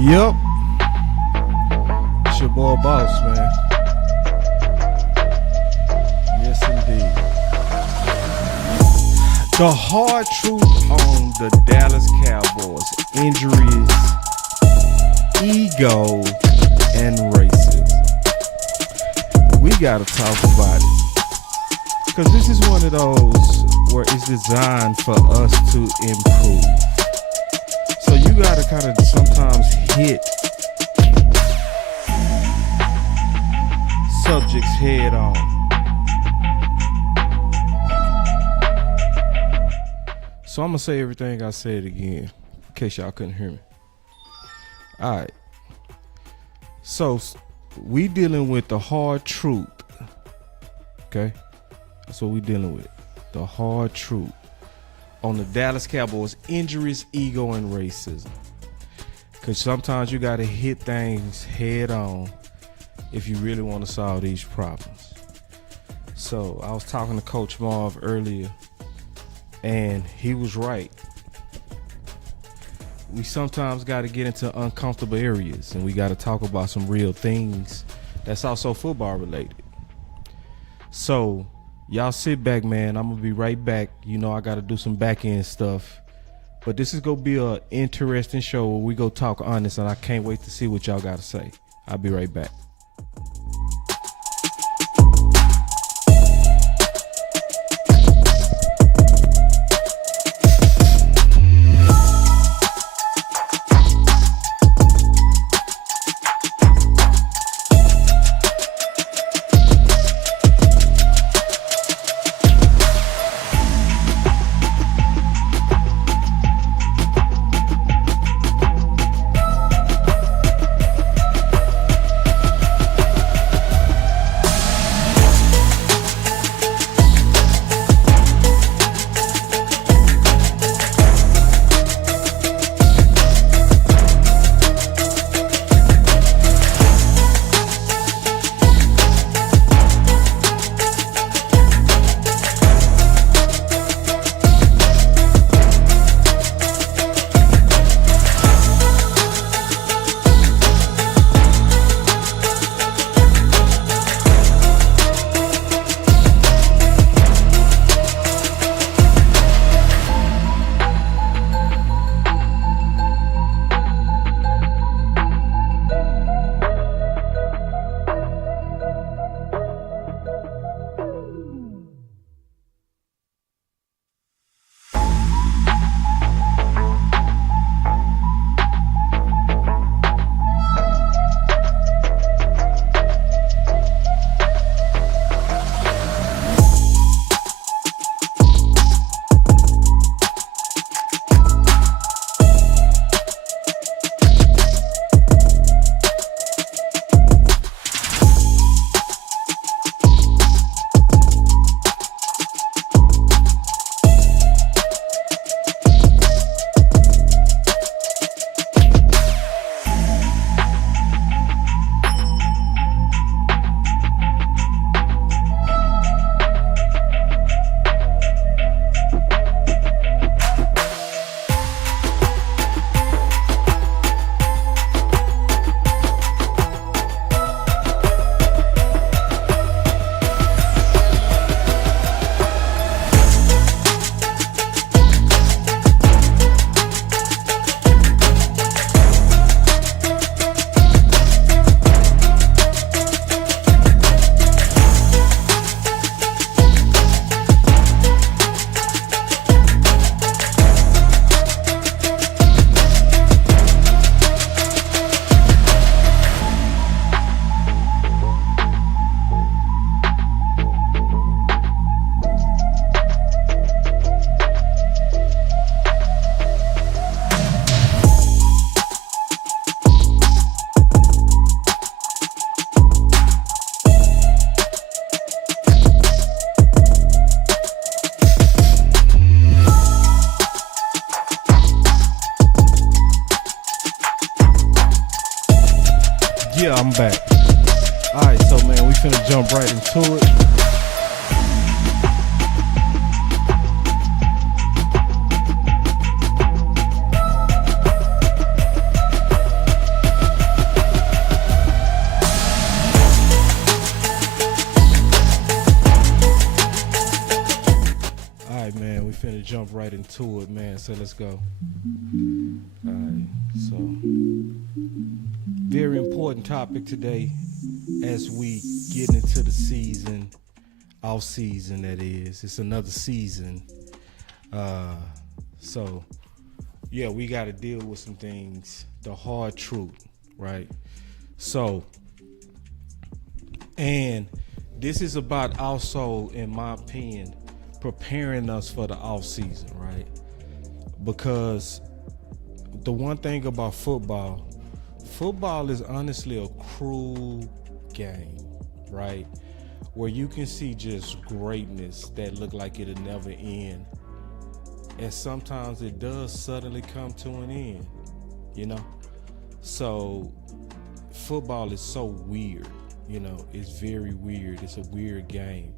Yup. It's your boy Boss, man. Yes, indeed. The hard truth on the Dallas Cowboys: injuries, ego, and racism. We gotta talk about it, because this is one of those where it's designed for us to improve. So you gotta kind of sometimes hit subjects head on. So I'm gonna say everything I said again, in case y'all couldn't hear me. All right. So we dealing with the hard truth. Okay, that's what we dealing with. The hard truth on the Dallas Cowboys: injuries, ego, and racism. Because sometimes you got to hit things head on if you really want to solve these problems. So I was talking to Coach Marv earlier, and he was right. We sometimes got to get into uncomfortable areas, and we got to talk about some real things that's also football related. So y'all sit back, man. I'm gonna be right back. You know I gotta do some back end stuff, but this is gonna be an interesting show where we go talk honest, and I can't wait to see what y'all gotta say. I'll be right back. Yeah, I'm back. All right, so man, we finna jump right into it. jump right into it, man. So let's go. All right. So, very important topic today as we get into the season, off season. That is, it's another season. So, yeah, we got to deal with some things. The hard truth, right? So, and this is about also, in my opinion, preparing us for the off season, right? Because the one thing about football is honestly a cruel game, right? Where you can see just greatness that look like it'll never end. And sometimes it does suddenly come to an end, you know? So football is so weird, you know, it's very weird. It's a weird game.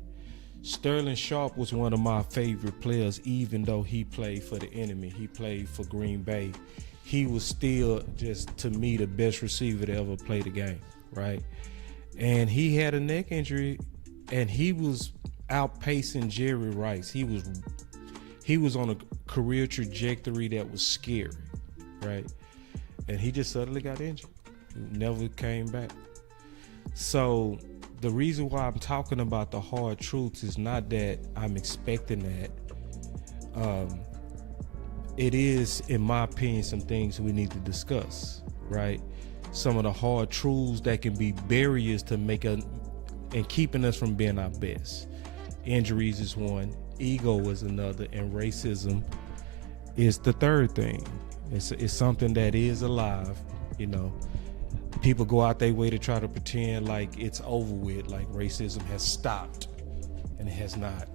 Sterling Sharp was one of my favorite players, even though he played for the enemy. He played for Green Bay. He was still, just to me, the best receiver to ever play the game, right? And he had a neck injury, and he was outpacing Jerry Rice. He was on a career trajectory that was scary, right? And he just suddenly got injured. He never came back. So the reason why I'm talking about the hard truths is not that I'm expecting that. It is, in my opinion, some things we need to discuss, right? Some of the hard truths that can be barriers to make and keeping us from being our best. Injuries is one, ego is another, and racism is the third thing. It's something that is alive, you know. People go out their way to try to pretend like it's over with, like racism has stopped, and it has not.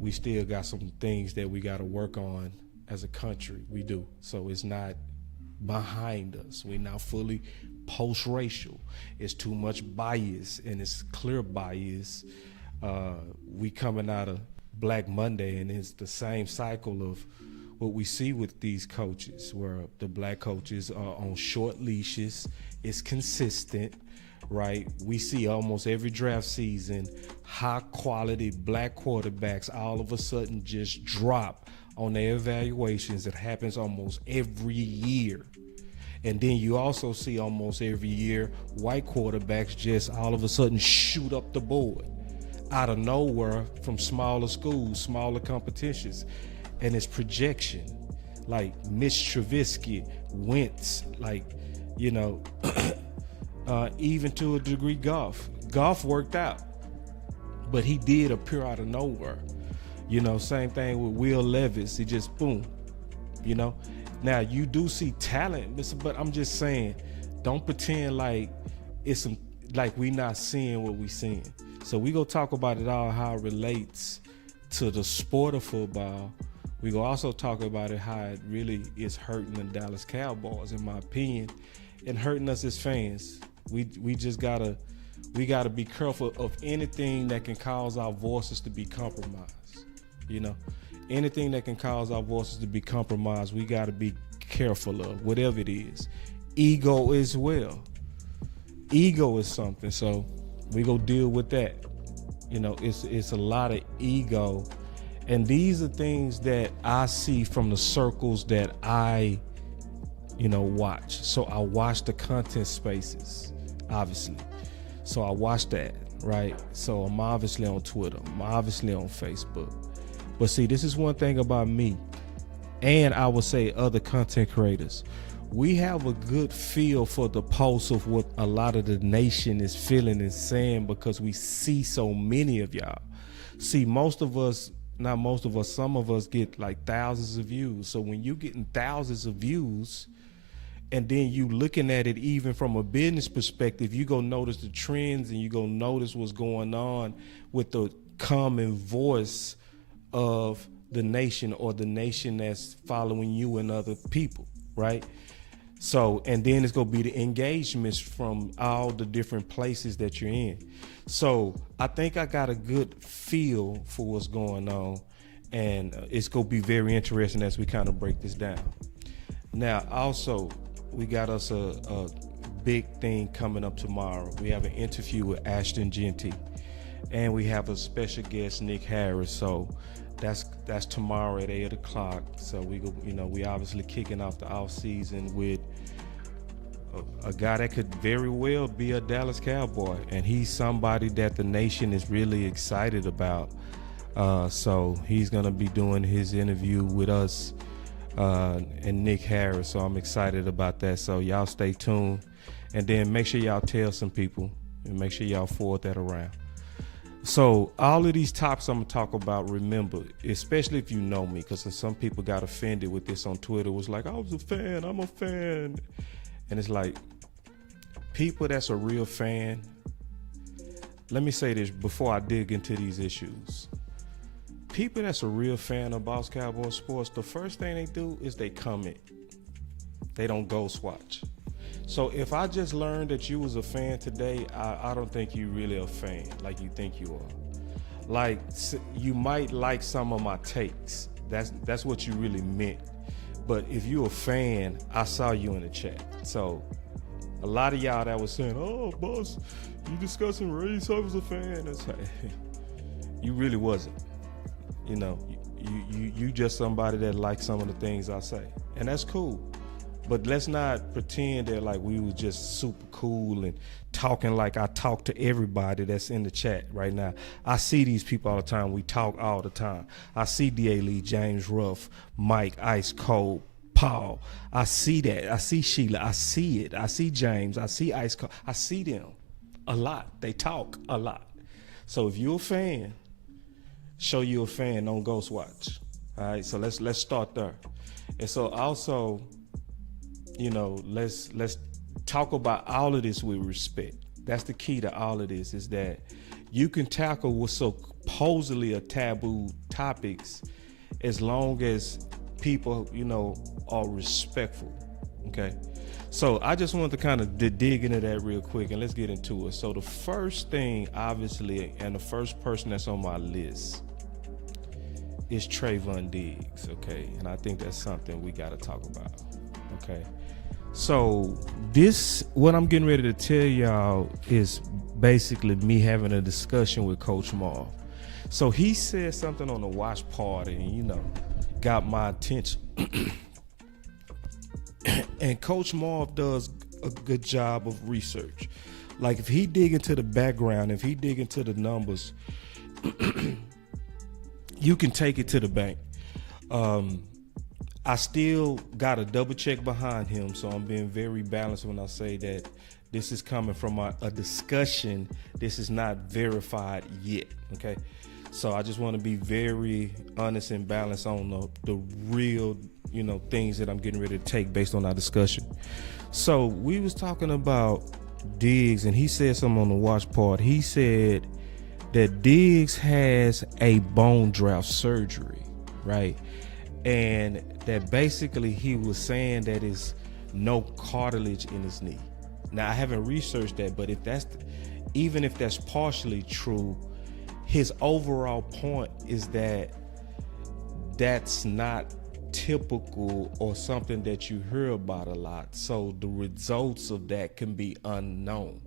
We still got some things that we got to work on as a country. We do. So it's not behind us. We're not fully post-racial. It's too much bias, and it's clear bias. We coming out of Black Monday, and it's the same cycle of what we see with these coaches, where the black coaches are on short leashes. It's consistent, right? We see almost every draft season, high quality black quarterbacks all of a sudden just drop on their evaluations. It happens almost every year. And then you also see almost every year white quarterbacks just all of a sudden shoot up the board out of nowhere from smaller schools, smaller competitions. And it's projection, like Mitch Trubisky, Wentz, like, you know, even to a degree Goff. Goff worked out, but he did appear out of nowhere. You know, same thing with Will Levis. He just boom, you know. Now you do see talent, but I'm just saying, don't pretend like it's like we not seeing what we seeing. So we go talk about it all, how it relates to the sport of football. We go also talk about it, how it really is hurting the Dallas Cowboys, in my opinion, and hurting us as fans. We just gotta be careful of anything that can cause our voices to be compromised. You know, anything that can cause our voices to be compromised, we gotta be careful of, whatever it is. Ego as well. Ego is something, so we go deal with that. You know, it's a lot of ego. And these are things that I see from the circles that I, you know, watch. So I watch the content spaces, obviously. So I watch that, right? So I'm obviously on Twitter. I'm obviously on Facebook. But see, this is one thing about me, and I would say other content creators. We have a good feel for the pulse of what a lot of the nation is feeling and saying, because we see so many of y'all. See, some of us get like thousands of views. So when you getting thousands of views, and then you looking at it even from a business perspective, you go notice the trends, and you go notice what's going on with the common voice of the nation, or the nation that's following you and other people, right? So, and then it's gonna be the engagements from all the different places that you're in. So I think I got a good feel for what's going on, and it's gonna be very interesting as we kind of break this down. Now, also, we got us a big thing coming up tomorrow. We have an interview with Ashton Genty, and we have a special guest, Nick Harris. So That's tomorrow at 8 o'clock. So we obviously kicking off the off season with a guy that could very well be a Dallas Cowboy, and he's somebody that the nation is really excited about. So he's gonna be doing his interview with us and Nick Harris. So I'm excited about that. So y'all stay tuned, and then make sure y'all tell some people, and make sure y'all forward that around. So all of these topics I'm gonna talk about, remember, especially if you know me, because some people got offended with this on Twitter. It was like, I was a fan, I'm a fan. And it's like, people that's a real fan, let me say this before I dig into these issues. People that's a real fan of Boss Cowboy Sports, the first thing they do is they comment. They don't ghost watch. So if I just learned that you was a fan today, I don't think you really a fan like you think you are. Like, you might like some of my takes. That's what you really meant. But if you a fan, I saw you in the chat. So a lot of y'all that was saying, oh, boss, you discussing race, I was a fan. That's like, you really wasn't. You just somebody that likes some of the things I say. And that's cool. But let's not pretend that like we was just super cool and talking like I talk to everybody that's in the chat right now. I see these people all the time. We talk all the time. I see D.A. Lee, James Ruff, Mike, Ice Cold, Paul. I see that. I see Sheila. I see it. I see James. I see Ice Cold. I see them a lot. They talk a lot. So if you're a fan, show you a fan. Don't ghost watch. All right. So let's start there. And so also, let's talk about all of this with respect. That's the key to all of this, is that you can tackle what's supposedly a taboo topics as long as people, are respectful. Okay. So I just wanted to kind of dig into that real quick, and let's get into it. So the first thing, obviously, and the first person that's on my list is Trevon Diggs. Okay. And I think that's something we got to talk about. Okay. So what I'm getting ready to tell y'all is basically me having a discussion with Coach Marv. So he said something on the watch party and, got my attention. And Coach Marv does a good job of research. Like, if he dig into the background, if he dig into the numbers, you can take it to the bank. I still got a double check behind him, so I'm being very balanced when I say that this is coming from a discussion. This is not verified yet, okay? So I just want to be very honest and balanced on the real, things that I'm getting ready to take based on our discussion. So we was talking about Diggs, and he said something on the watch part. He said that Diggs has a bone graft surgery, right? And that basically he was saying that is no cartilage in his knee. Now, I haven't researched that, but even if that's partially true, his overall point is that that's not typical or something that you hear about a lot. So the results of that can be unknown.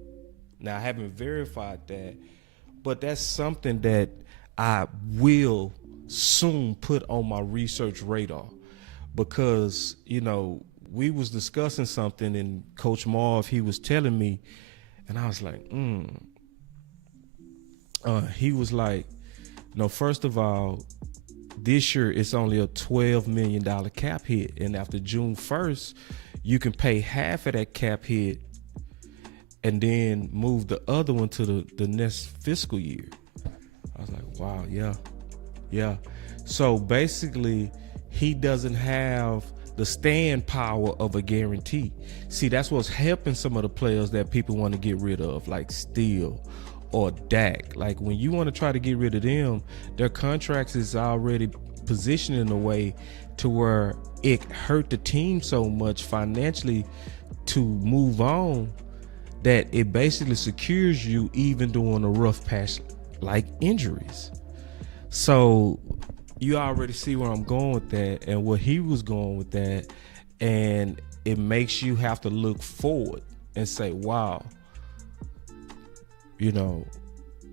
Now, I haven't verified that, but that's something that I will soon put on my research radar, because we was discussing something and Coach Marv, he was telling me, and I was like, he was like, first of all, this year it's only a $12 million cap hit, and after June 1st you can pay half of that cap hit and then move the other one to the next fiscal year. I was like, wow, yeah. So basically, he doesn't have the stand power of a guarantee. See, that's what's helping some of the players that people want to get rid of, like Steele or Dak. Like, when you want to try to get rid of them, their contracts is already positioned in a way to where it hurt the team so much financially to move on that it basically secures you even during a rough patch like injuries. So you already see where I'm going with that and what he was going with that, and it makes you have to look forward and say, wow,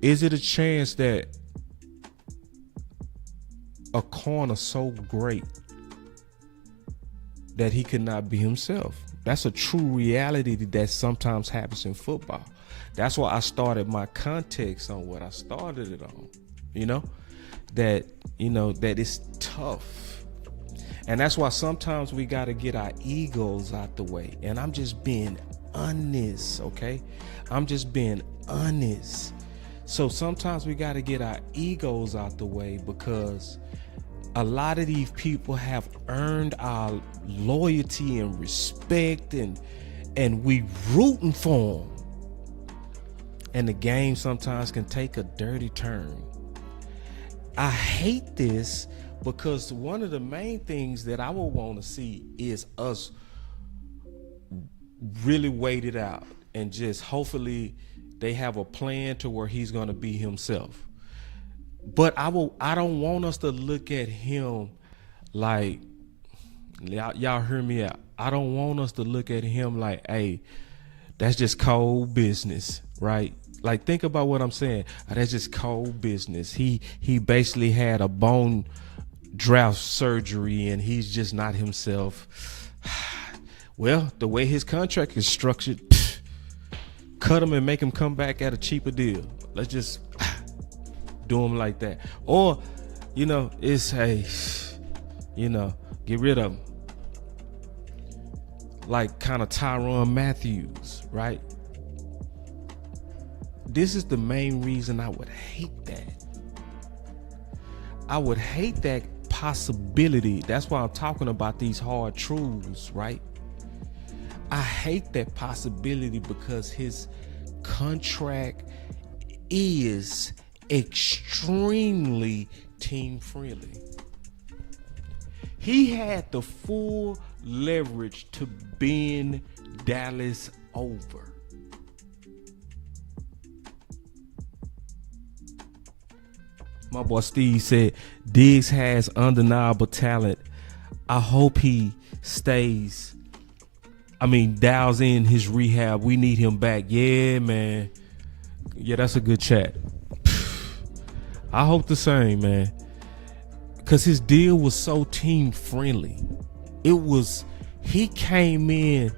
is it a chance that a corner so great that he could not be himself. That's a true reality that sometimes happens in football. That's why I started my context on what I started it on. That it's tough. And that's why sometimes we got to get our egos out the way. And I'm just being honest, okay? I'm just being honest. So sometimes we got to get our egos out the way, because a lot of these people have earned our loyalty and respect, and we rooting for them. And the game sometimes can take a dirty turn. I hate this, because one of the main things that I would want to see is us really wait it out, and just hopefully they have a plan to where he's going to be himself. But I don't want us to look at him like, y'all hear me out. I don't want us to look at him like, hey, that's just cold business, right? Like, think about what I'm saying. That's just cold business. He basically had a bone draft surgery and he's just not himself. Well, the way his contract is structured, cut him and make him come back at a cheaper deal. Let's just do him like that. Or, it's, hey, get rid of him. Like kind of Tyrann Mathieu, right? This is the main reason I would hate that. I would hate that possibility. That's why I'm talking about these hard truths, right? I hate that possibility because his contract is extremely team friendly. He had the full leverage to bend Dallas over. My boy Steve said, Diggs has undeniable talent. I hope he dials in his rehab. We need him back. Yeah, man. Yeah, that's a good chat. I hope the same, man. Because his deal was so team friendly. He came in,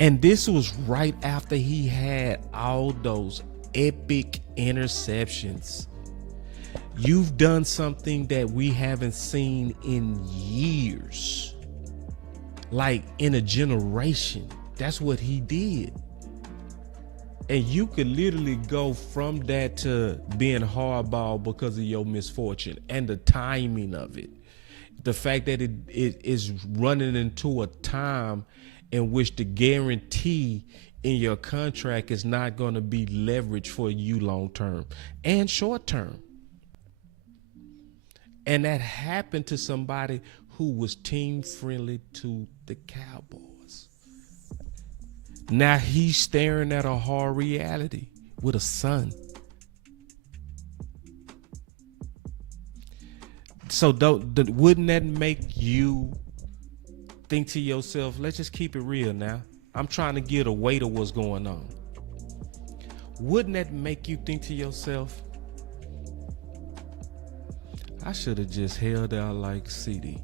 and this was right after he had all those epic interceptions. You've done something that we haven't seen in years, like in a generation. That's what he did. And you could literally go from that to being hardball because of your misfortune and the timing of it. The fact that it is running into a time in which the guarantee in your contract is not going to be leveraged for you long term and short term. And that happened to somebody who was team friendly to the Cowboys. Now he's staring at a hard reality with a son. So wouldn't that make you think to yourself, let's just keep it real now. I'm trying to get a weight of what's going on. Wouldn't that make you think to yourself, I should have just held out like CD.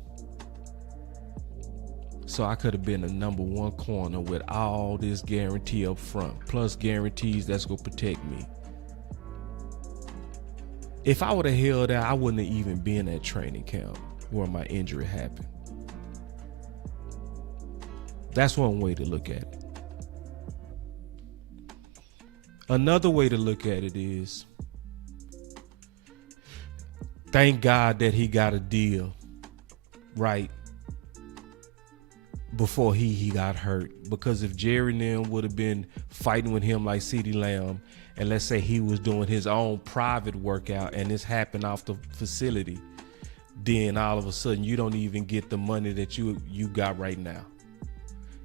So I could have been a number one corner with all this guarantee up front, plus guarantees that's going to protect me. If I would have held out, I wouldn't have even been at training camp where my injury happened. That's one way to look at it. Another way to look at it is, thank God that he got a deal right before he got hurt. Because if Jerry and them would have been fighting with him like CeeDee Lamb, and let's say he was doing his own private workout and this happened off the facility, then all of a sudden you don't even get the money that you got right now.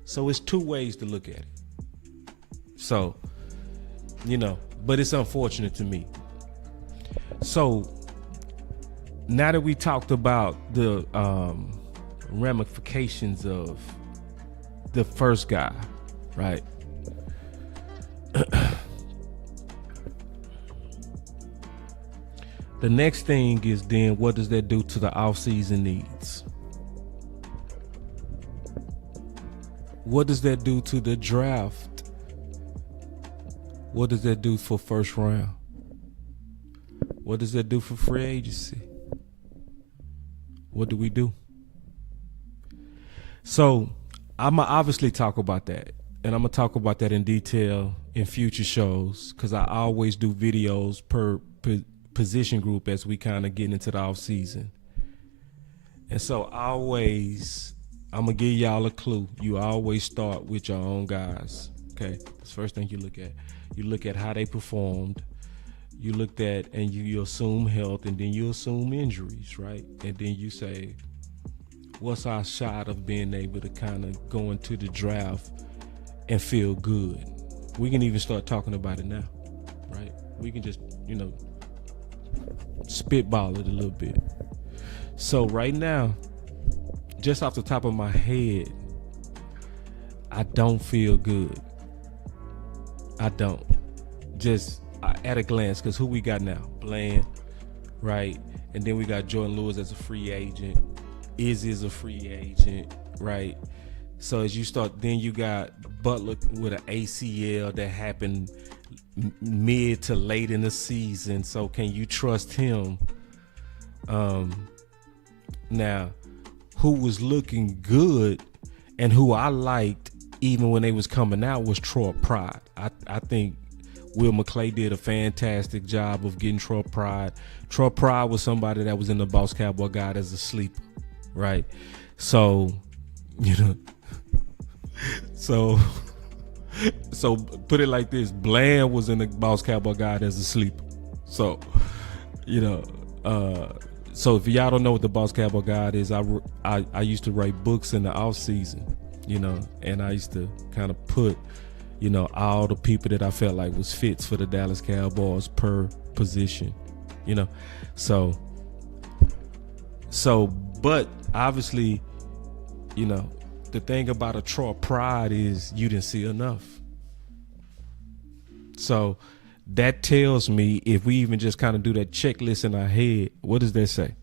So it's two ways to look at it. So, but it's unfortunate to me. So now that we talked about the ramifications of the first guy, right? The next thing is then what does that do to the off-season needs? What does that do to the draft? What does that do for first round? What does that do for free agency? What do we do? So I'm going to obviously talk about that. And I'm going to talk about that in detail in future shows because I always do videos per position group as we kind of get into the off season. And so I'm going to give y'all a clue. You always start with your own guys. Okay. That's the first thing you look at. You look at how they performed. You looked at and you assume health, and then you assume injuries, right? And then you say, what's our shot of being able to kind of go into the draft and feel good? We can even start talking about it now, right? We can just, spitball it a little bit. So right now, just off the top of my head, I don't feel good. I don't. Just at a glance, because who we got now? Bland, right? And then we got Jordan Lewis as a free agent. Izzy is a free agent, right? So as you start, then you got Butler with an ACL that happened mid to late in the season. So can you trust him? Now, who was looking good and who I liked even when they was coming out was Troy Pride. I think Will McClay did a fantastic job of getting Troy Pride. Troy Pride was somebody that was in the Boss Cowboy Guide as a sleeper, right? So, so put it like this: Bland was in the Boss Cowboy Guide as a sleeper. So, so if y'all don't know what the Boss Cowboy Guide is, I used to write books in the off season, and I used to kind of put, all the people that I felt like was fits for the Dallas Cowboys per position, So, but obviously, the thing about a Troy Pride is you didn't see enough. So that tells me if we even just kind of do that checklist in our head, what does that say?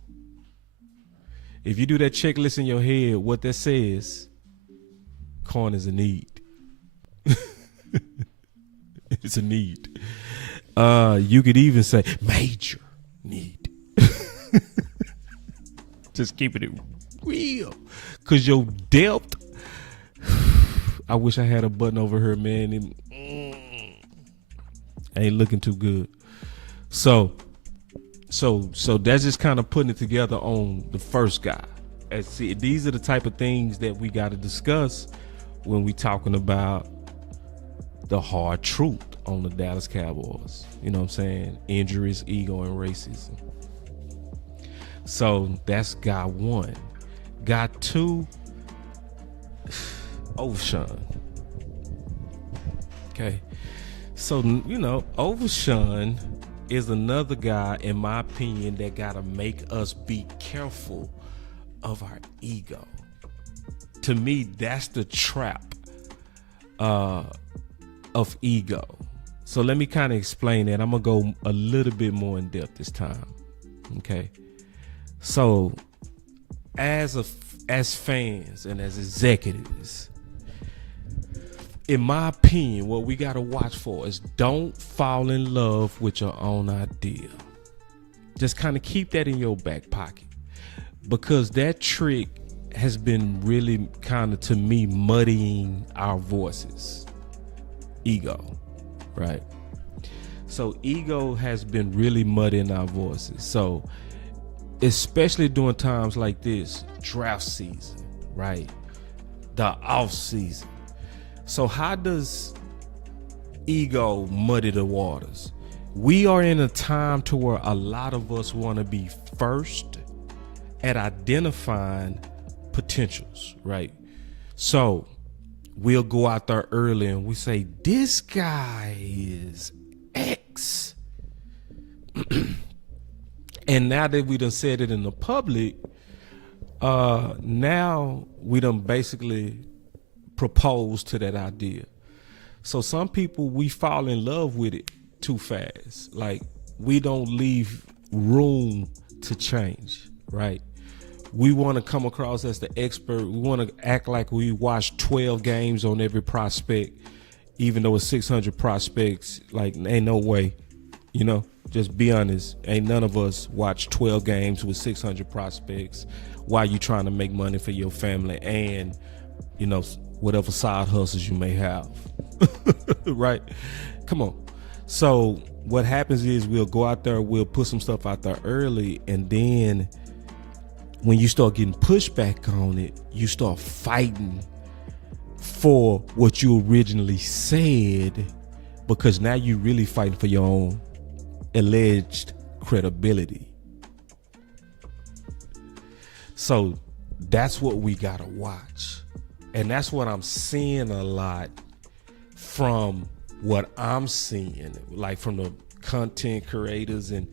If you do that checklist in your head, what that says, corner's a need. It's a need. You could even say major need. Just keeping it real. Cause your depth, I wish I had a button over here, man. Ain't looking too good. So that's just kind of putting it together on the first guy. And see, these are the type of things that we got to discuss when we talking about the hard truth on the Dallas Cowboys. You know what I'm saying? Injuries, ego, and racism. So that's guy one. Guy two, Overshawn. Okay. So, Overshawn is another guy, in my opinion, that got to make us be careful of our ego. To me, that's the trap of ego. So let me kind of explain that. I'm going to go a little bit more in depth this time. Okay. So as fans and as executives, in my opinion, what we got to watch for is don't fall in love with your own idea. Just kind of keep that in your back pocket, because that trick has been really kind of, to me, muddying our voices. Ego, right? So ego has been really muddying our voices. So especially during times like this, draft season, right? The off season. So how does ego muddy the waters? We are in a time to where a lot of us want to be first at identifying potentials, right? So we'll go out there early and we say, this guy is X. And now that we done said it in the public, now we done basically propose to that idea. So some people, we fall in love with it too fast. Like, we don't leave room to change, right? We want to come across as the expert. We want to act like we watch 12 games on every prospect, even though it's 600 prospects. Like, ain't no way, just be honest. Ain't none of us watch 12 games with 600 prospects while you trying to make money for your family and, whatever side hustles you may have. Right? Come on. So what happens is we'll go out there, we'll put some stuff out there early, and then when you start getting pushback on it, you start fighting for what you originally said, because now you're really fighting for your own alleged credibility. So that's what we gotta watch. And that's what I'm seeing a lot from what I'm seeing, like from the content creators, and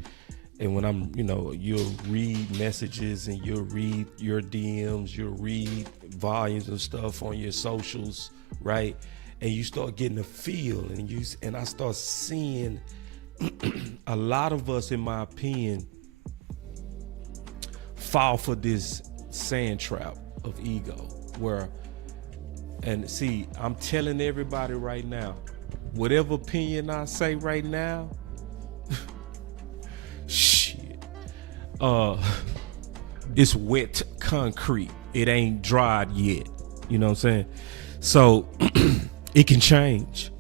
when I'm, you'll read messages and you'll read your DMs, you'll read volumes of stuff on your socials, right? And you start getting a feel, and I start seeing a lot of us, in my opinion, fall for this sand trap of ego, and see, I'm telling everybody right now, whatever opinion I say right now, shit, it's wet concrete. It ain't dried yet. You know what I'm saying? So it can change.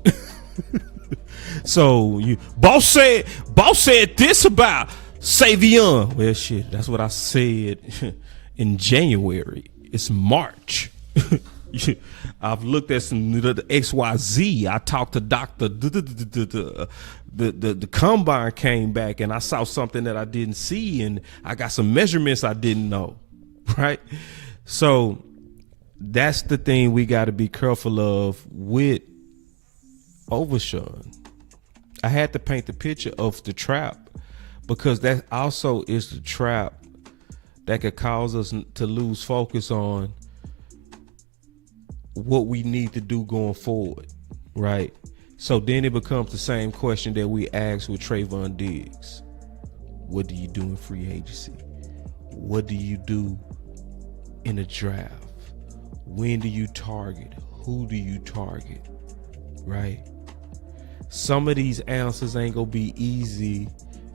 So boss said this about Savion. Well, shit, that's what I said in January. It's March. I've looked at some the XYZ. I talked to Dr. The combine came back, and I saw something that I didn't see, and I got some measurements I didn't know, right? So that's the thing we got to be careful of with Overshawn. I had to paint the picture of the trap, because that also is the trap that could cause us to lose focus on what we need to do going forward, right? So then it becomes the same question that we asked with Trevon Diggs. What do you do in free agency? What do you do in the draft? When do you target? Who do you target, right? Some of these answers ain't gonna be easy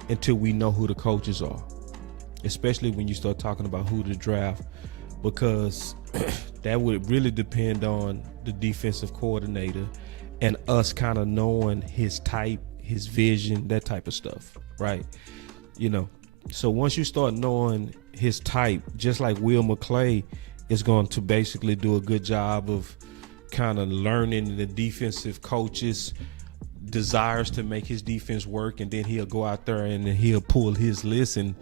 until we know who the coaches are, especially when you start talking about who to draft, because that would really depend on the defensive coordinator and us kind of knowing his type, his vision, that type of stuff, right? So once you start knowing his type, just like Will McClay is going to basically do a good job of kind of learning the defensive coaches' desires to make his defense work, and then he'll go out there and he'll pull his list, and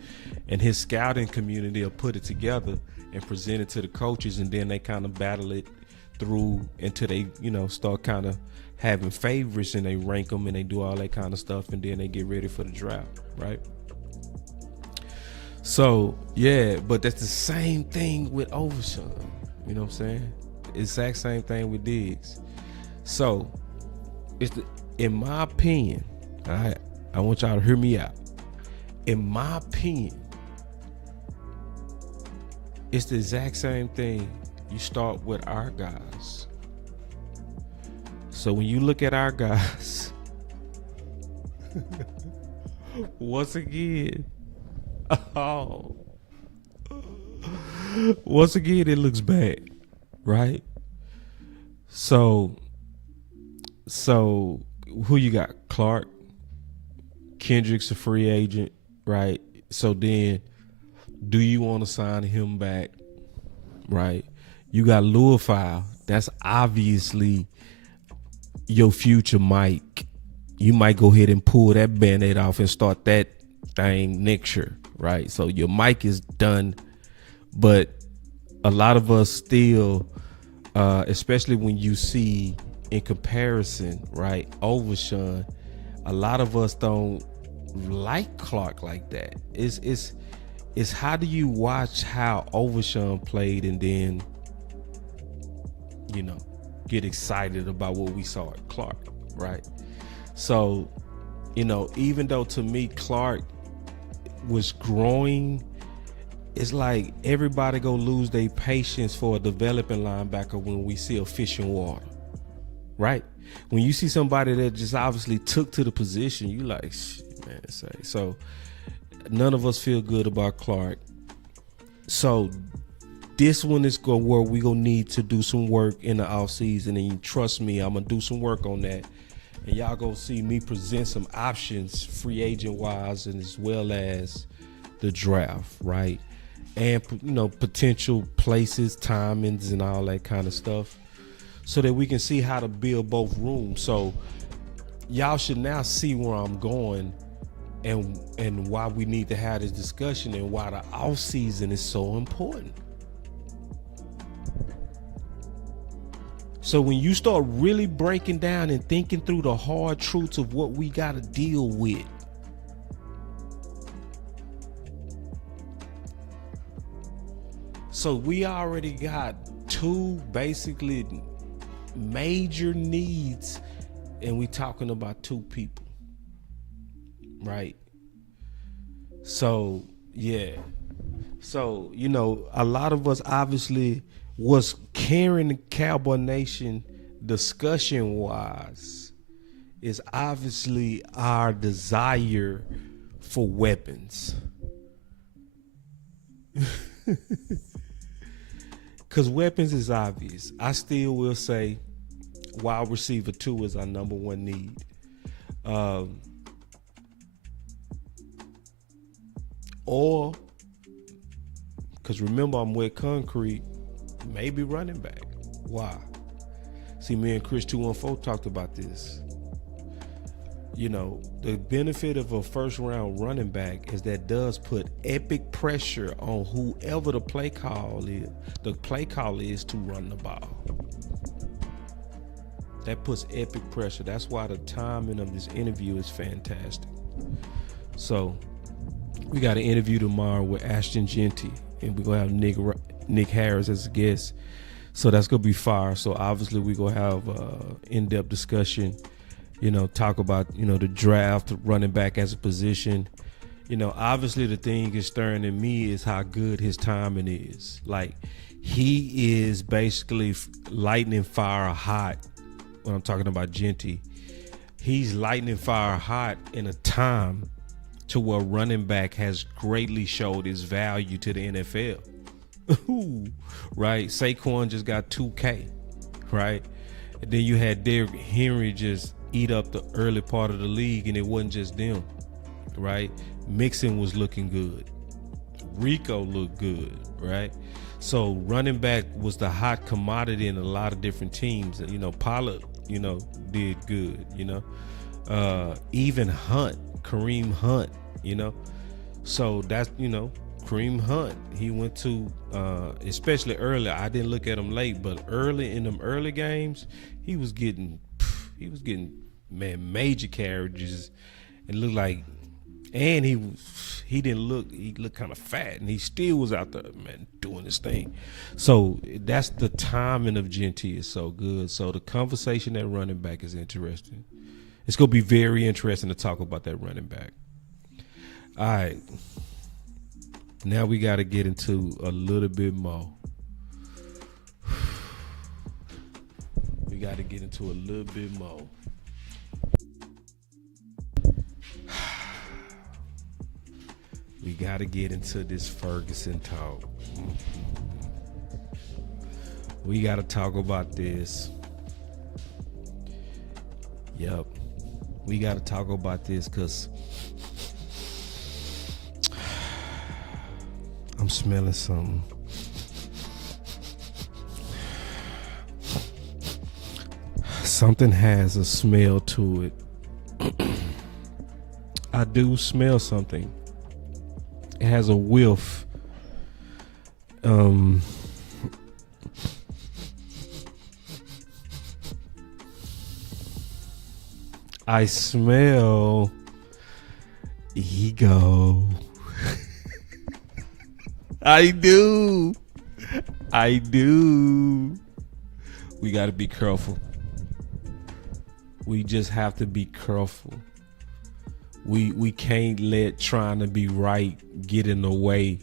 his scouting community will put it together and present it to the coaches, and then they kind of battle it through until they, start kind of having favorites, and they rank them and they do all that kind of stuff, and then they get ready for the draft, right? So, yeah, but that's the same thing with Overshawn. You know what I'm saying? Exact same thing with Diggs. So, in my opinion, I want y'all to hear me out. In my opinion, it's the exact same thing. You start with our guys. So when you look at our guys, once again, it looks bad, right? So who you got? Clark, Kendrick's a free agent, right? So then, do you want to sign him back, right? You got Louisville. That's obviously your future Mike. You might go ahead and pull that Band-Aid off and start that thing next year, right? So your Mike is done, but a lot of us still, especially when you see in comparison, right, Overshawn, a lot of us don't like Clark like that. It's how do you watch how Overshawn played and then, get excited about what we saw at Clark, right? So, even though to me Clark was growing, it's like everybody go lose their patience for a developing linebacker when we see a fish in water, right? When you see somebody that just obviously took to the position, you like, man, say. So none of us feel good about Clark. So this one is where we gonna need to do some work in the offseason, and trust me, I'm gonna do some work on that. And y'all gonna see me present some options, free agent wise, and as well as the draft, right? And potential places, timings, and all that kind of stuff, so that we can see how to build both rooms. So y'all should now see where I'm going, and why we need to have this discussion, and why the off season is so important. So when you start really breaking down and thinking through the hard truths of what we got to deal with, so we already got two basically major needs, and we talking about two people, right? So yeah, so a lot of us obviously was carrying the Cowboy Nation discussion wise is obviously our desire for weapons. Because weapons is obvious. I still will say wide receiver 2 is our number one need. Or, because remember, I'm wet concrete, maybe running back. Why? See, me and Chris 214 talked about this. The benefit of a first round running back is that does put epic pressure on whoever the play call is to run the ball. That puts epic pressure. That's why the timing of this interview is fantastic. So we got an interview tomorrow with Ashton Genty, and we're gonna have Nick Harris as a guest. So that's gonna be fire. So obviously we're gonna have in-depth discussion, talk about the draft, running back as a position. Obviously the thing is stirring in me is how good his timing is. Like, he is basically lightning fire hot. When I'm talking about Genty, he's lightning fire hot in a time to where running back has greatly showed his value to the NFL. Right? Saquon just got 2K, right? And then you had Derrick Henry just eat up the early part of the league, and it wasn't just them, right? Mixon was looking good. Rico looked good, right? So running back was the hot commodity in a lot of different teams. Pollard, did good, even Kareem Hunt, so that's, Kareem Hunt, he went to, especially early, I didn't look at him late, but early in them early games, he was getting major carriages, and looked like, and he looked kind of fat, and he still was out there, doing his thing. So that's the timing of Genty is so good. So the conversation at running back is interesting. It's going to be very interesting to talk about that running back. All right. Now we got to get into a little bit more. We got to get into a little bit more. We got to get into this Ferguson talk. We got to talk about this. Yep. We got to talk about this because I'm smelling something. Something has a smell to it. I do smell something. It has a whiff. I smell ego. I do. We got to be careful. We just have to be careful. We can't let trying to be right get in the way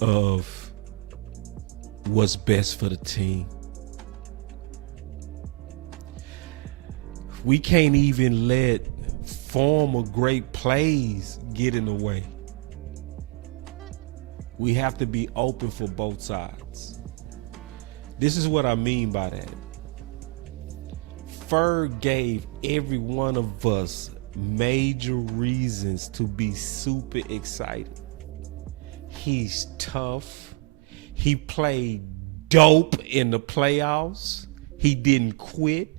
of what's best for the team. We can't even let former great plays get in the way. We have to be open for both sides. This is what I mean by that. Ferg gave every one of us major reasons to be super excited. He's tough. He played dope in the playoffs. He didn't quit.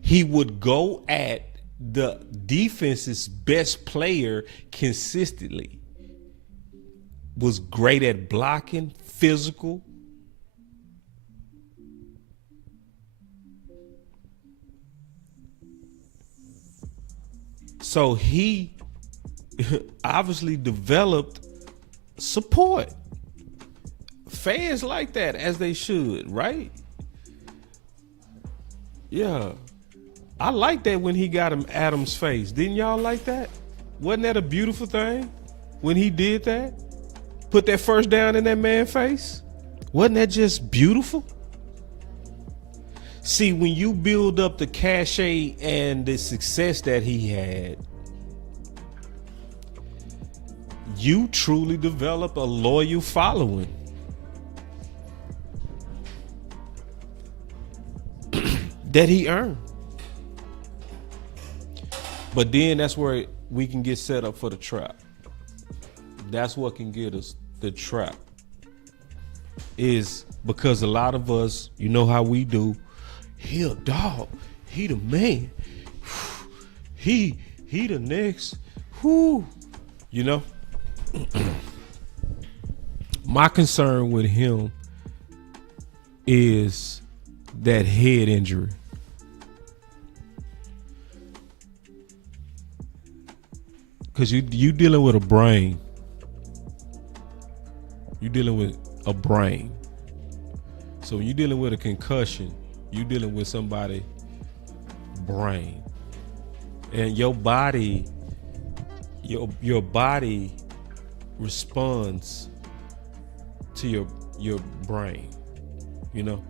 He would go at the defense's best player consistently. Was great at blocking, physical. So he obviously developed support. Fans like that, as they should, right? Yeah. I like that when he got him Adam's face. Didn't y'all like that? Wasn't that a beautiful thing when he did that? Put that first down in that man's face? Wasn't that just beautiful? See, when you build up the cachet and the success that he had, you truly develop a loyal following. That he earned. But then that's where we can get set up for the trap. That's what can get us the trap. Is because a lot of us, you know how we do, he a dog, he the man, he the next, whoo, you know. My concern with him is that head injury. Because you dealing with a brain. You're dealing with a brain. So when you're dealing with a concussion, you're dealing with somebody's brain. And your body, your body responds to your brain, you know?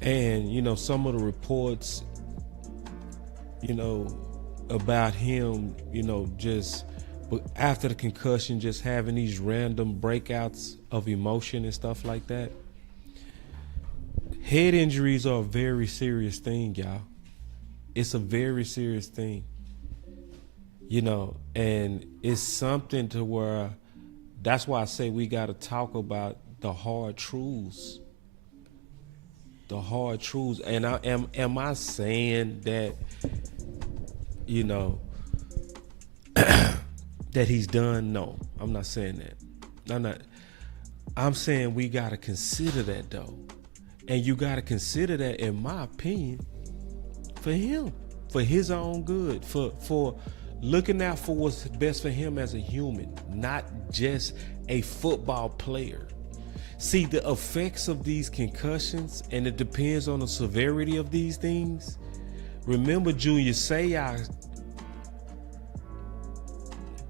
And, you know, some of the reports, you know, about him, you know, just after the concussion, just having these random breakouts of emotion and stuff like that. Head injuries are a very serious thing, y'all. It's a very serious thing, you know, and it's something to where that's why I say we got to talk about the hard truths. The hard truths. And am I saying that, you know, that he's done? No, I'm not saying that. I'm saying we got to consider that, though. And you got to consider that, in my opinion, for him, for his own good, for looking out for what's best for him as a human, not just a football player. See, the effects of these concussions, and it depends on the severity of these things. Remember, Junior, say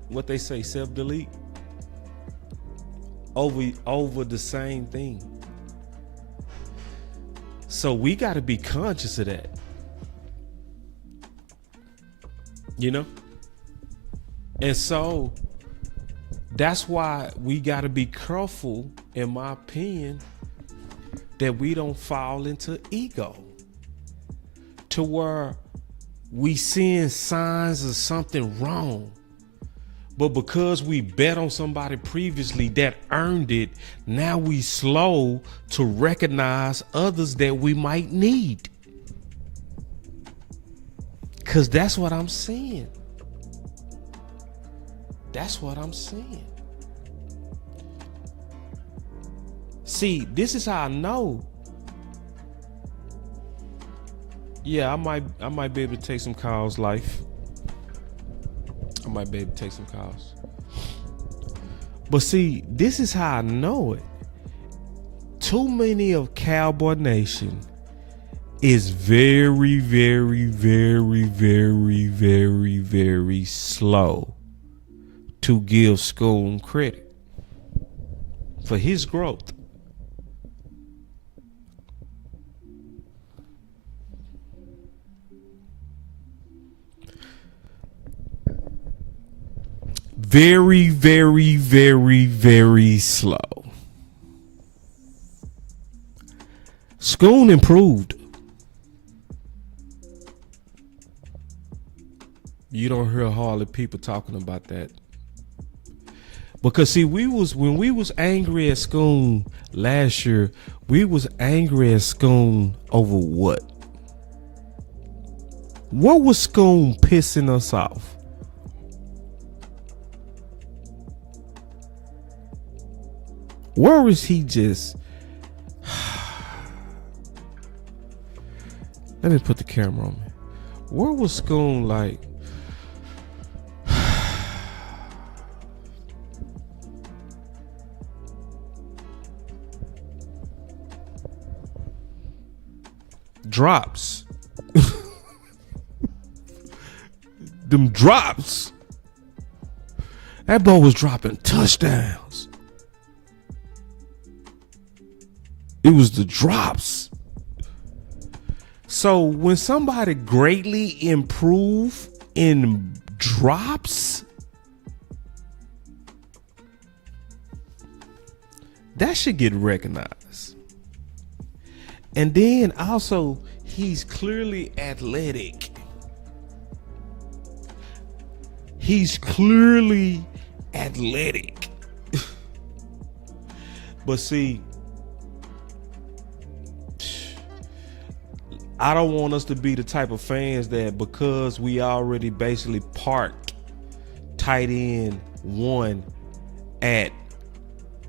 what they say, self-delete over the same thing. So we got to be conscious of that, you know? And so that's why we got to be careful, in my opinion, that we don't fall into ego to where we seeing signs of something wrong. But because we bet on somebody previously that earned it, now we slow to recognize others that we might need. Because that's what I'm seeing. That's what I'm seeing. See, this is how I know. Yeah, I might be able to take some calls, Life. I might be able to take some calls. But see, this is how I know it. Too many of Cowboy Nation is very, very, very, very, very, very slow to give Schoon credit for his growth. Very, very, very, very slow. Schoon improved. You don't hear hardly people talking about that. Because see, when we was angry at Schoon last year, we was angry at Schoon over what? What was Schoon pissing us off? Where was he just... Let me put the camera on me. Where was Schoon like... drops. Them drops. That ball was dropping touchdowns. It was the drops. So when somebody greatly improve in drops, that should get recognized. And then also, he's clearly athletic. He's clearly athletic. But see, I don't want us to be the type of fans that because we already basically parked tight end one at,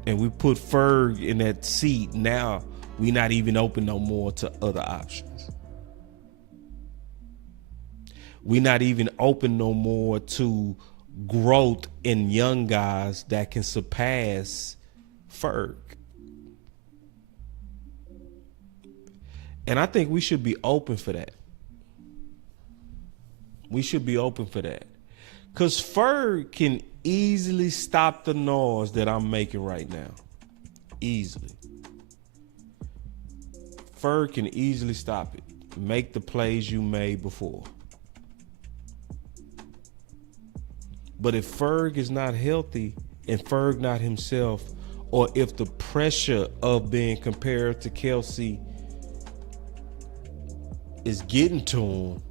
and we put Ferg in that seat, now we not even open no more to other options. We not even open no more to growth in young guys that can surpass Ferg. And I think we should be open for that. We should be open for that. Because Ferg can easily stop the noise that I'm making right now. Easily. Ferg can easily stop it. Make the plays you made before. But if Ferg is not healthy and Ferg not himself, or if the pressure of being compared to Kelsey is getting to him,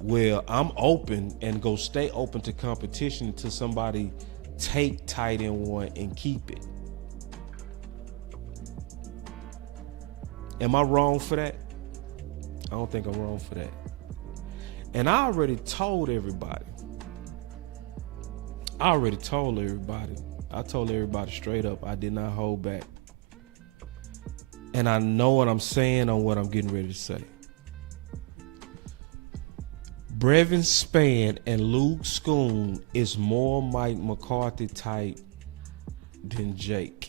well, I'm open and go stay open to competition until somebody take tight end one and keep it. Am I wrong for that? I don't think I'm wrong for that. And I already told everybody. I told everybody straight up. I did not hold back. And I know what I'm saying on what I'm getting ready to say. Brevin Spann and Luke Schoon is more Mike McCarthy type than Jake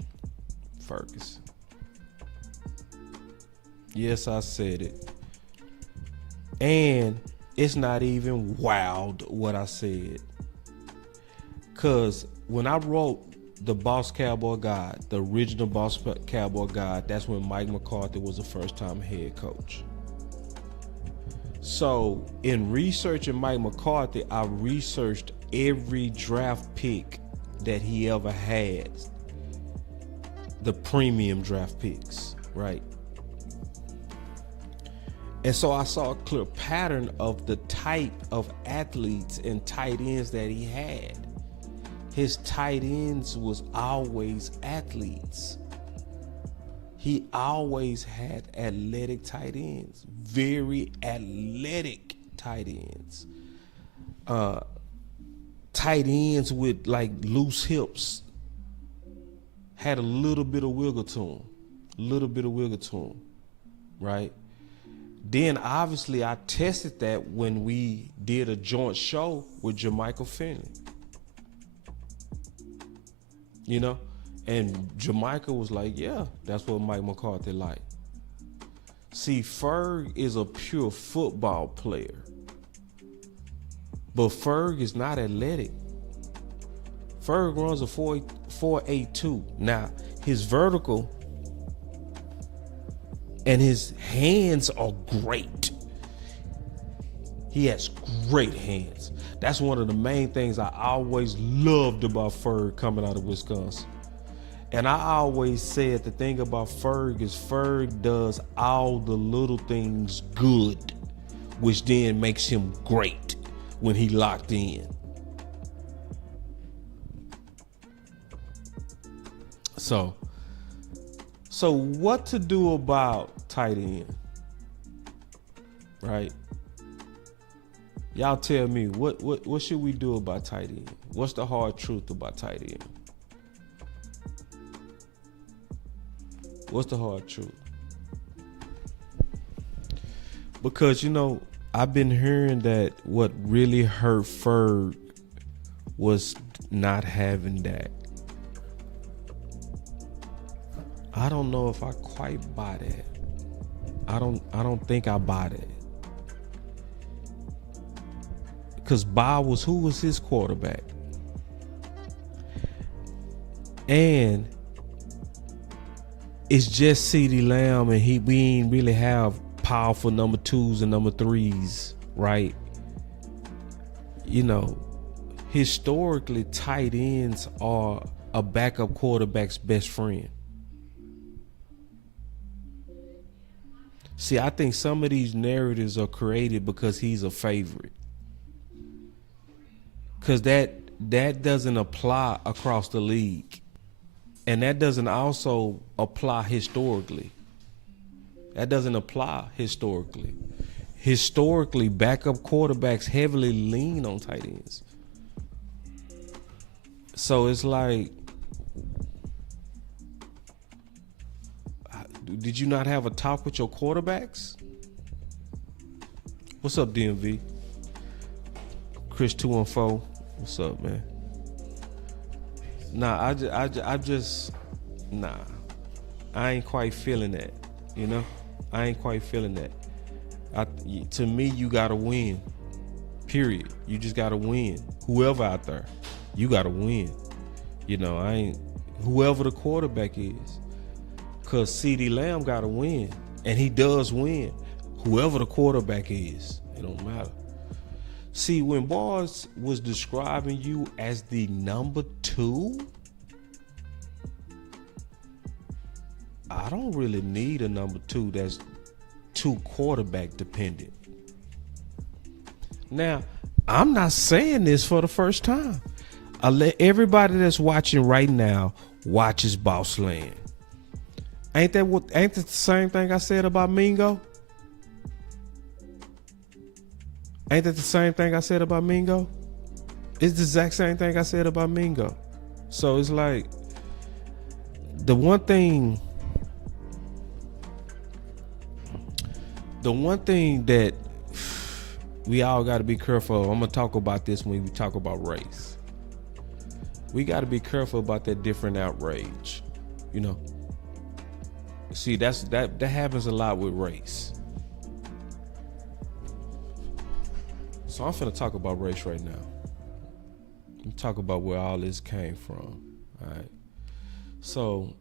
Ferguson. Yes, I said it. And it's not even wild what I said. Because when I wrote the Boss Cowboy Guide, the original Boss Cowboy Guide, that's when Mike McCarthy was the first-time head coach. So in researching Mike McCarthy, I researched every draft pick that he ever had, the premium draft picks, right? And so I saw a clear pattern of the type of athletes and tight ends that he had. His tight ends was always athletes. He always had athletic tight ends, very athletic tight ends. Tight ends with like loose hips, had a little bit of wiggle to them, right? Then obviously I tested that when we did a joint show with Jermichael Finley. You know? And Jermichael was like, yeah, that's what Mike McCarthy liked. See, Ferg is a pure football player. But Ferg is not athletic. Ferg runs a 4.82. Now, his vertical and his hands are great. He has great hands. That's one of the main things I always loved about Ferg coming out of Wisconsin. And I always said the thing about Ferg is Ferg does all the little things good, which then makes him great when he locked in. So what to do about tight end? Right? Y'all tell me, what should we do about tight end? What's the hard truth about tight end? What's the hard truth? Because, I've been hearing that what really hurt Ferg was not having that. I don't know if I quite buy that. I don't think I buy that. Because who was his quarterback? And it's just CeeDee Lamb, and we ain't really have powerful number 2s and number 3s, right? Historically, tight ends are a backup quarterback's best friend. See, I think some of these narratives are created because he's a favorite. Because that doesn't apply across the league. And that doesn't also apply historically. That doesn't apply historically. Historically, backup quarterbacks heavily lean on tight ends. So it's like, did you not have a talk with your quarterbacks? What's up, DMV? Chris 214. What's up, man? Nah, I ain't quite feeling that. I ain't quite feeling that. To me, you gotta win. Period. You just gotta win. Whoever out there, you gotta win. Whoever the quarterback is. Cause CeeDee Lamb gotta win. And he does win. Whoever the quarterback is, it don't matter. See, when Boss was describing you as the number 2, I don't really need a number 2 that's too quarterback dependent. Now, I'm not saying this for the first time. I let everybody that's watching right now watches Boss Land. Ain't that the same thing I said about Mingo? Ain't that the same thing I said about Mingo? It's the exact same thing I said about Mingo. So it's like, the one thing that we all got to be careful of, I'm going to talk about this when we talk about race. We got to be careful about that different outrage. See, that happens a lot with race. So I'm finna talk about race right now. I'm talk about where all this came from. All right. So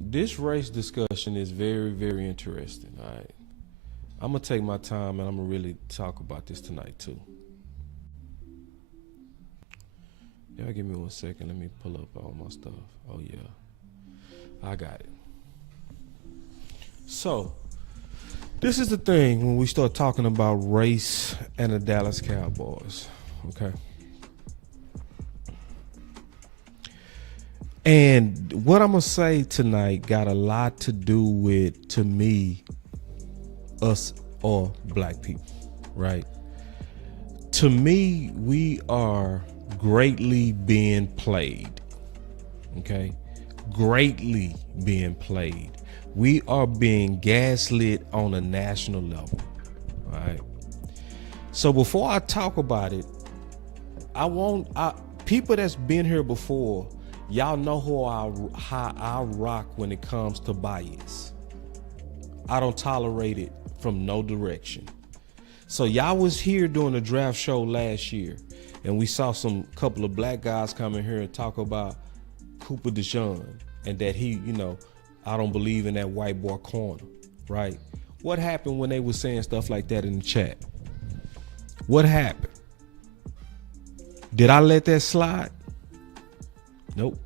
this race discussion is very, very interesting. All right. I'm gonna take my time and I'm gonna really talk about this tonight too. Y'all give me 1 second. Let me pull up all my stuff. Oh yeah, I got it. So this is the thing when we start talking about race and the Dallas Cowboys, okay? And what I'm gonna say tonight got a lot to do with, to me, us or black people, right? To me, we are greatly being played, okay? Greatly being played. We are being gaslit on a national level, all right? So before I talk about it, people that's been here before, y'all know how I rock when it comes to bias. I don't tolerate it from no direction. So y'all was here during the draft show last year, and we saw some couple of black guys come in here and talk about Cooper DeJean and that he, I don't believe in that white boy corner, right? What happened when they were saying stuff like that in the chat? What happened? Did I let that slide? Nope.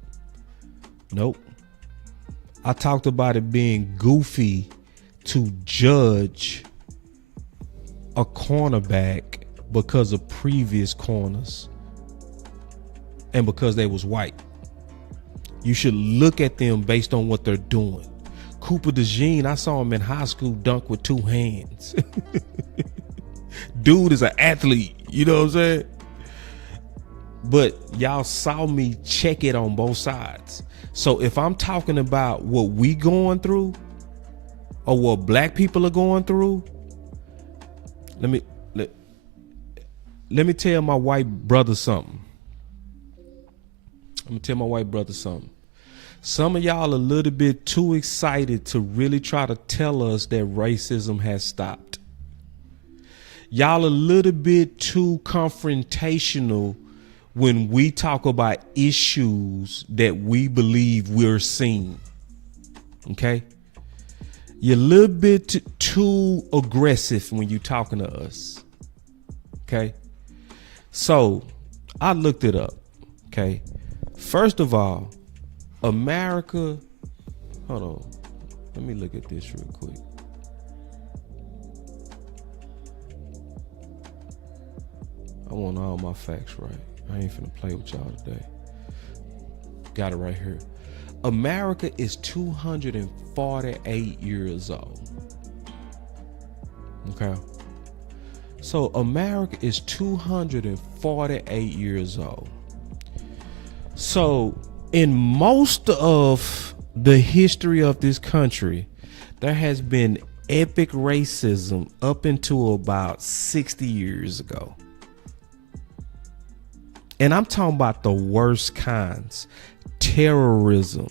I talked about it being goofy to judge a cornerback because of previous corners and because they was white. You should look at them based on what they're doing. Cooper DeJean, I saw him in high school dunk with two hands. Dude is an athlete, you know what I'm saying? But y'all saw me check it on both sides. So if I'm talking about what we going through or what black people are going through, let me tell my white brother something. Some of y'all a little bit too excited to really try to tell us that racism has stopped. Y'all a little bit too confrontational when we talk about issues that we believe we're seeing. Okay? You're a little bit too aggressive when you're talking to us. Okay? So, I looked it up. Okay? First of all, America, hold on. Let me look at this real quick. I want all my facts right. I ain't finna play with y'all today. Got it right here. America is 248 years old. Okay. So America is 248 years old. So in most of the history of this country, there has been epic racism up until about 60 years ago. And I'm talking about the worst kinds. Terrorism,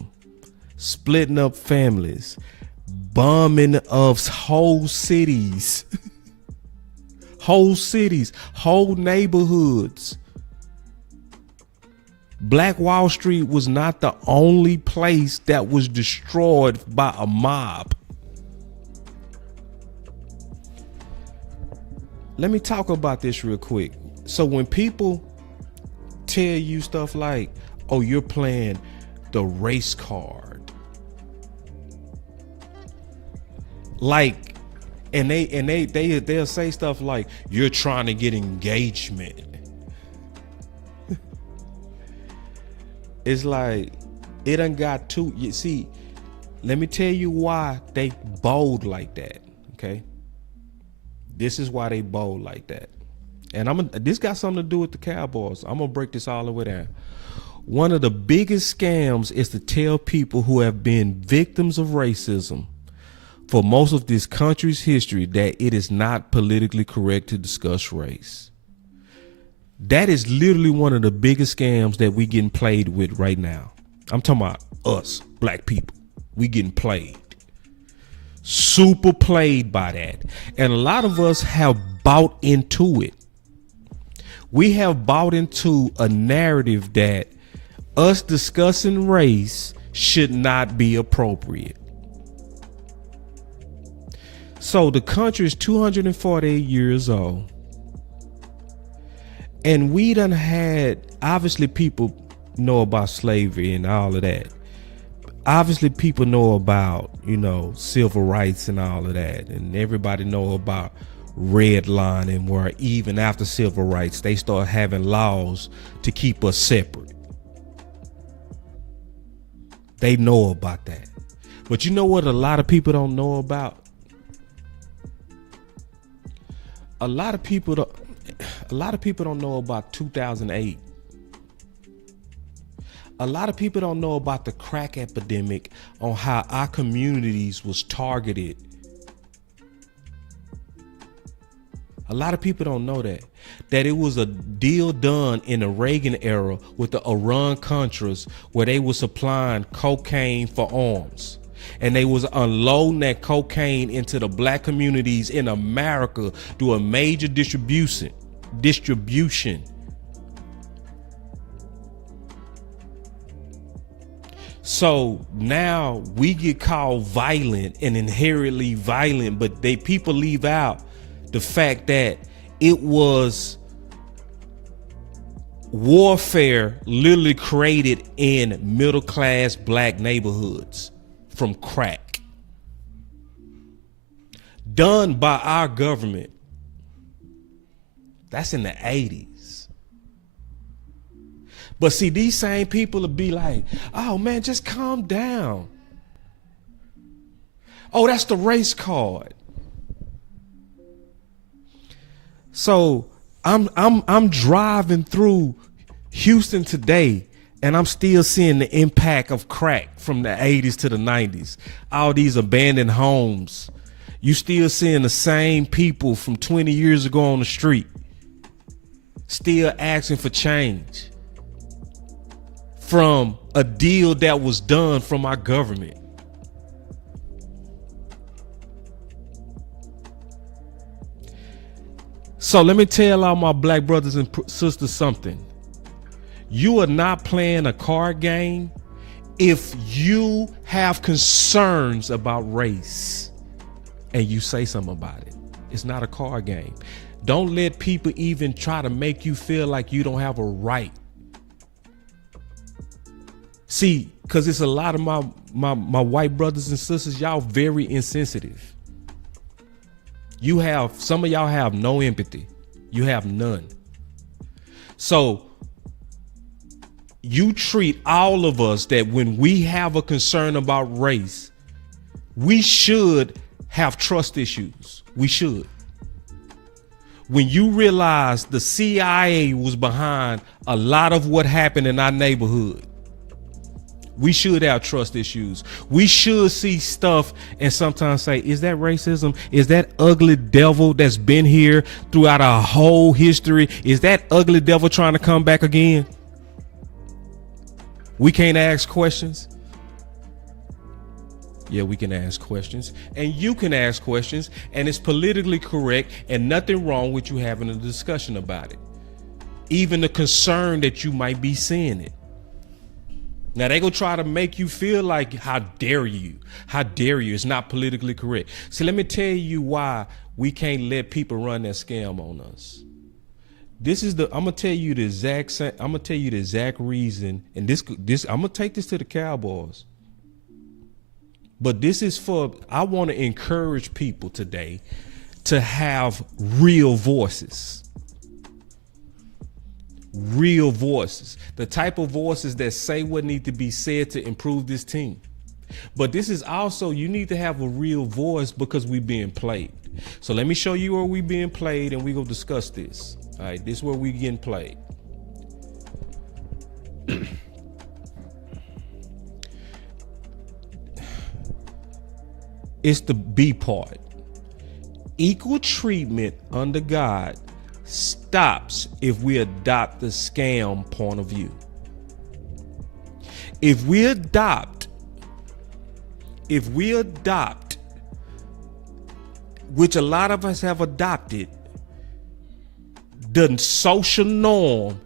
splitting up families, bombing of whole cities, whole neighborhoods. Black Wall Street was not the only place that was destroyed by a mob. Let me talk about this real quick. So when people tell you stuff like, oh, you're playing the race card, like, and they'll say stuff like, you're trying to get engagement. It's like, it done got too, you see, let me tell you why they bold like that. Okay, this is why they bold like that. And this got something to do with the Cowboys. I'm gonna break this all the way down. One of the biggest scams is to tell people who have been victims of racism for most of this country's history that it is not politically correct to discuss race. That is literally one of the biggest scams that we getting played with right now. I'm talking about us, black people. We getting played. Super played by that. And a lot of us have bought into it. We have bought into a narrative that us discussing race should not be appropriate. So the country is 248 years old. And we done had, obviously people know about slavery and all of that. Obviously people know about, civil rights and all of that. And everybody know about redlining, where even after civil rights, they start having laws to keep us separate. They know about that. But you know what a lot of people don't know about? A lot of people don't know about 2008. A lot of people don't know about the crack epidemic, on how our communities was targeted. A lot of people don't know that it was a deal done in the Reagan era with the Iran Contras, where they were supplying cocaine for arms. And they was unloading that cocaine into the black communities in America through a major distribution. So now we get called violent and inherently violent, but people leave out the fact that it was warfare literally created in middle class black neighborhoods from crack, done by our government. That's in the 80s. But see, these same people will be like, oh man, just calm down. Oh, that's the race card. So I'm driving through Houston today, and I'm still seeing the impact of crack from the 80s to the 90s. All these abandoned homes. You still seeing the same people from 20 years ago on the street, still asking for change from a deal that was done from our government. So let me tell all my black brothers and sisters something. You are not playing a card game if you have concerns about race and you say something about it. It's not a card game. Don't let people even try to make you feel like you don't have a right. See, because it's a lot of my white brothers and sisters, y'all very insensitive. Some of y'all have no empathy. You have none. So you treat all of us that when we have a concern about race, we should have trust issues. We should. When you realize the CIA was behind a lot of what happened in our neighborhood, we should have trust issues. We should see stuff and sometimes say, is that racism? Is that ugly devil that's been here throughout our whole history? Is that ugly devil trying to come back again? We can't ask questions. Yeah, we can ask questions, and you can ask questions, and it's politically correct and nothing wrong with you having a discussion about it. Even the concern that you might be seeing it. Now they gonna try to make you feel like, how dare you? How dare you? It's not politically correct. So let me tell you why we can't let people run that scam on us. I'm gonna tell you the exact reason, and this I'm gonna take this to the Cowboys. But this is I want to encourage people today to have real voices. Real voices, the type of voices that say what need to be said to improve this team. But this is also, you need to have a real voice because we being played. So let me show you where we being played, and we gonna discuss this. All right, this is where we getting played. It's the B part. Equal treatment under God stops if we adopt the scam point of view. If we adopt, which a lot of us have adopted, the social norm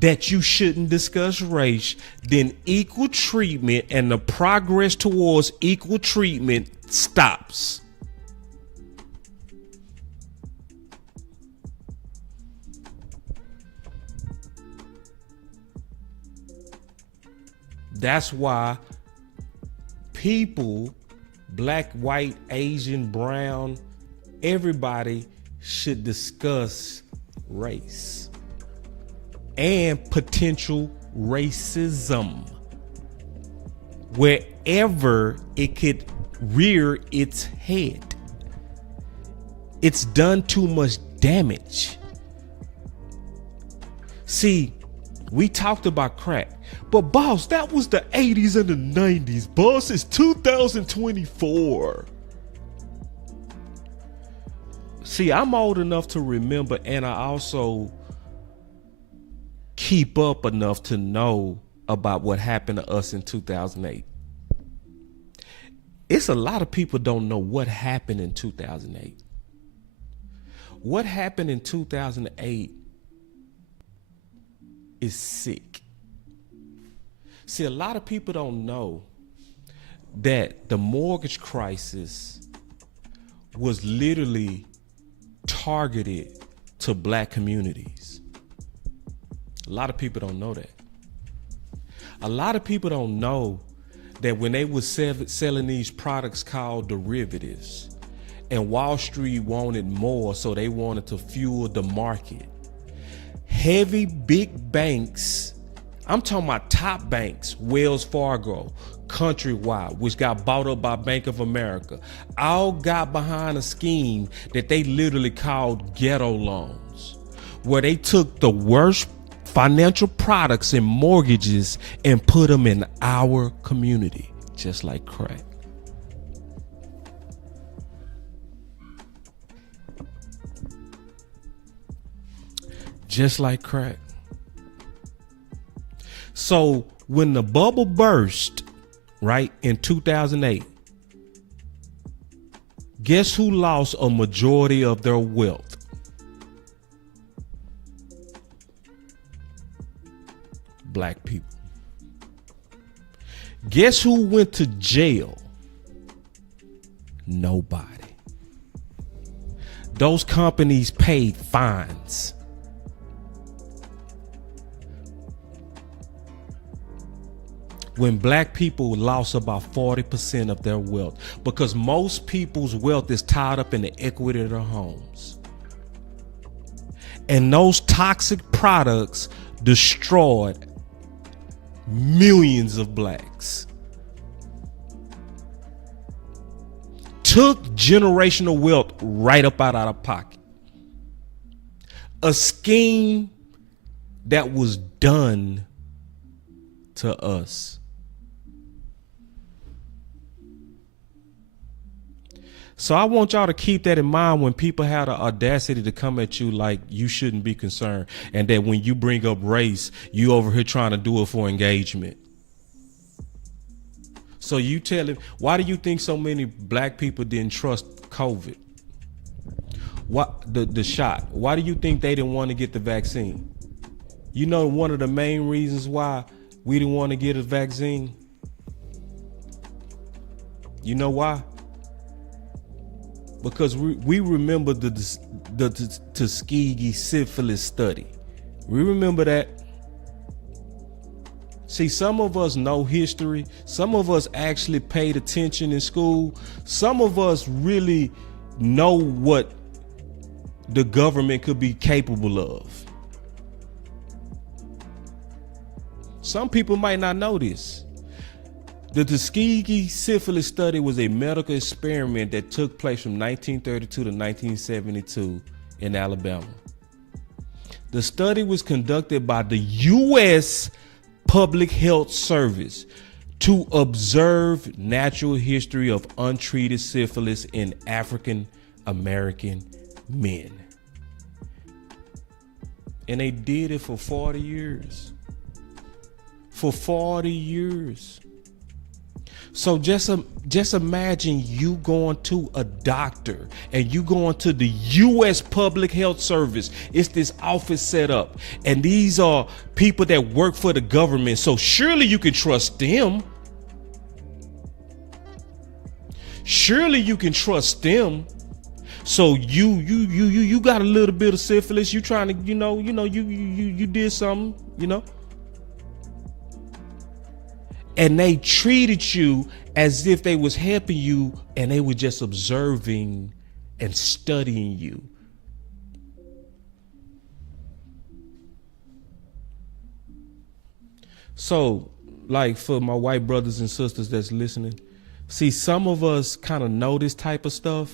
that you shouldn't discuss race, then equal treatment and the progress towards equal treatment stops. That's why people, black, white, Asian, brown, everybody should discuss race and potential racism wherever it could rear its head. It's done too much damage. See, we talked about crack, but boss, that was the 80s and the 90s. Boss, it's 2024. See, I'm old enough to remember, and I also keep up enough to know about what happened to us in 2008. it's a lot of people don't know what happened in 2008. What happened in 2008 is sick. See, a lot of people don't know that the mortgage crisis was literally targeted to black communities. A lot of people don't know that. A lot of people don't know that when they were selling these products called derivatives, and Wall Street wanted more, so they wanted to fuel the market. Heavy big banks, I'm talking about top banks, Wells Fargo, Countrywide, which got bought up by Bank of America, all got behind a scheme that they literally called ghetto loans, where they took the worst financial products and mortgages and put them in our community, just like crack. Just like crack. So when the bubble burst, right, in 2008, guess who lost a majority of their wealth? Black people. Guess who went to jail? Nobody. Those companies paid fines. When black people lost about 40% of their wealth, because most people's wealth is tied up in the equity of their homes. And those toxic products destroyed millions of blacks. Took generational wealth right up out of pocket. A scheme that was done to us. So I want y'all to keep that in mind when people have the audacity to come at you like you shouldn't be concerned, and that when you bring up race, you over here trying to do it for engagement. So you tell him, why do you think so many black people didn't trust COVID? What the shot? Why do you think they didn't want to get the vaccine? You know, one of the main reasons why we didn't want to get a vaccine? You know why? Because we remember the Tuskegee syphilis study. We remember that. See, some of us know history. Some of us actually paid attention in school. Some of us really know what the government could be capable of. Some people might not know this. The Tuskegee syphilis study was a medical experiment that took place from 1932 to 1972 in Alabama. The study was conducted by the U.S. Public Health Service to observe natural history of untreated syphilis in African American men. And they did it for 40 years. For 40 years. So just imagine you going to a doctor and you going to the U.S. Public Health Service. It's this office set up, and these are people that work for the government. So surely you can trust them. Surely you can trust them. So you got a little bit of syphilis. You trying to, you did something, And they treated you as if they was helping you, and they were just observing and studying you. So, like, for my white brothers and sisters that's listening, see, some of us kind of know this type of stuff.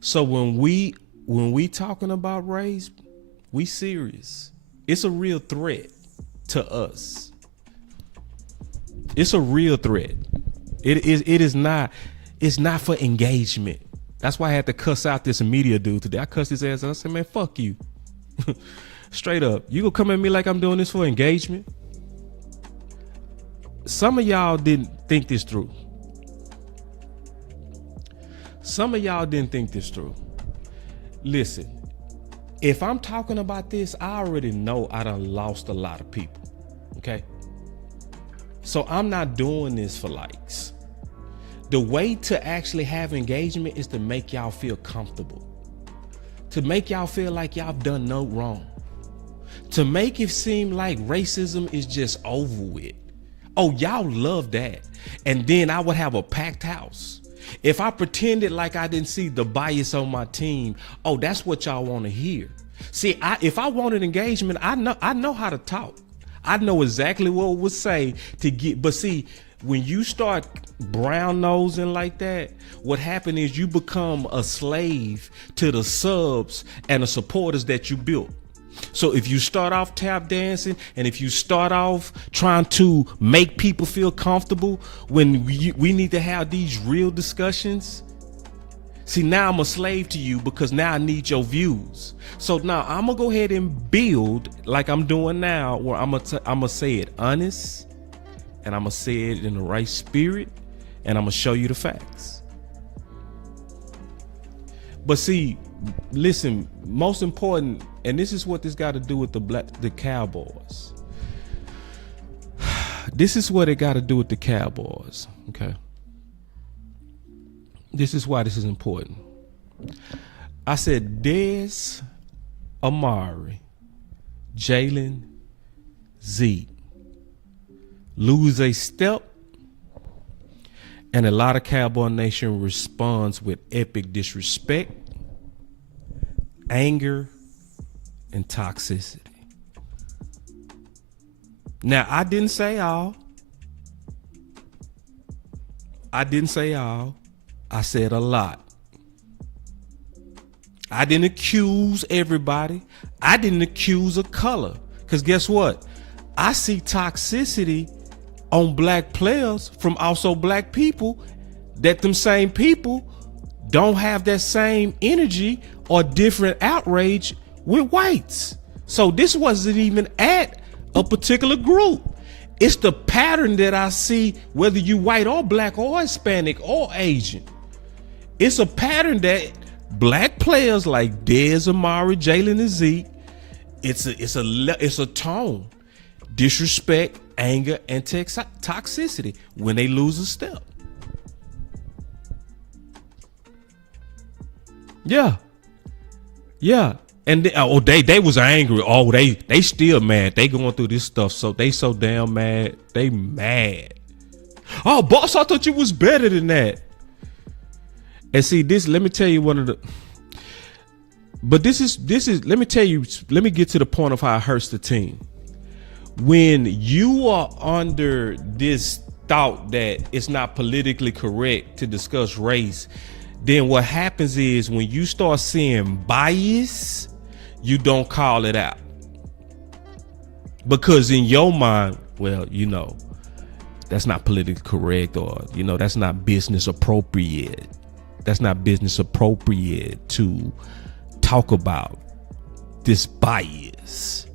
So when we talking about race, we serious. It's a real threat to us. It's a real threat. It is not. It's not for engagement. That's why I had to cuss out this media dude today. I cussed his ass out. I said, man, fuck you. Straight up. You gonna come at me like I'm doing this for engagement? Some of y'all didn't think this through. Some of y'all didn't think this through. Listen, if I'm talking about this, I already know I done lost a lot of people. Okay? So I'm not doing this for likes. The way to actually have engagement is to make y'all feel comfortable. To make y'all feel like y'all done no wrong. To make it seem like racism is just over with. Oh, y'all love that. And then I would have a packed house. If I pretended like I didn't see the bias on my team, oh, that's what y'all want to hear. See, if I wanted engagement, I know how to talk. I know exactly what it would say to get, but see, when you start brown nosing like that, what happened is you become a slave to the subs and the supporters that you built. So if you start off tap dancing and if you start off trying to make people feel comfortable when we need to have these real discussions, see, now I'm a slave to you because now I need your views. So now I'm gonna go ahead and build like I'm doing now, where I'm gonna say it honest, and I'm gonna say it in the right spirit, and I'm gonna show you the facts. But see, listen, most important, and this is what this got to do with the Cowboys. This is what it got to do with the Cowboys. Okay. This is why this is important. I said Dez, Amari, Jalen, Zeke lose a step, and a lot of Cowboy Nation responds with epic disrespect, anger, and toxicity. Now, I didn't say all. I said a lot. I didn't accuse everybody. I didn't accuse a color. Because guess what? I see toxicity on black players from also black people, that them same people don't have that same energy or different outrage with whites. So this wasn't even at a particular group. It's the pattern that I see, whether you white or black or Hispanic or Asian. It's a pattern that black players like Dez, Amari, Jalen, and Zeke, it's a tone. Disrespect, anger, and toxicity when they lose a step. Yeah. And they was angry. Oh, they still mad. They going through this stuff. So they so damn mad. They mad. Oh, boss, I thought you was better than that. And see, this, let me tell you let me get to the point of how it hurts the team. When you are under this thought that it's not politically correct to discuss race, then what happens is when you start seeing bias, you don't call it out. Because in your mind, well, that's not politically correct, or, that's not business appropriate. That's not business appropriate to talk about this bias.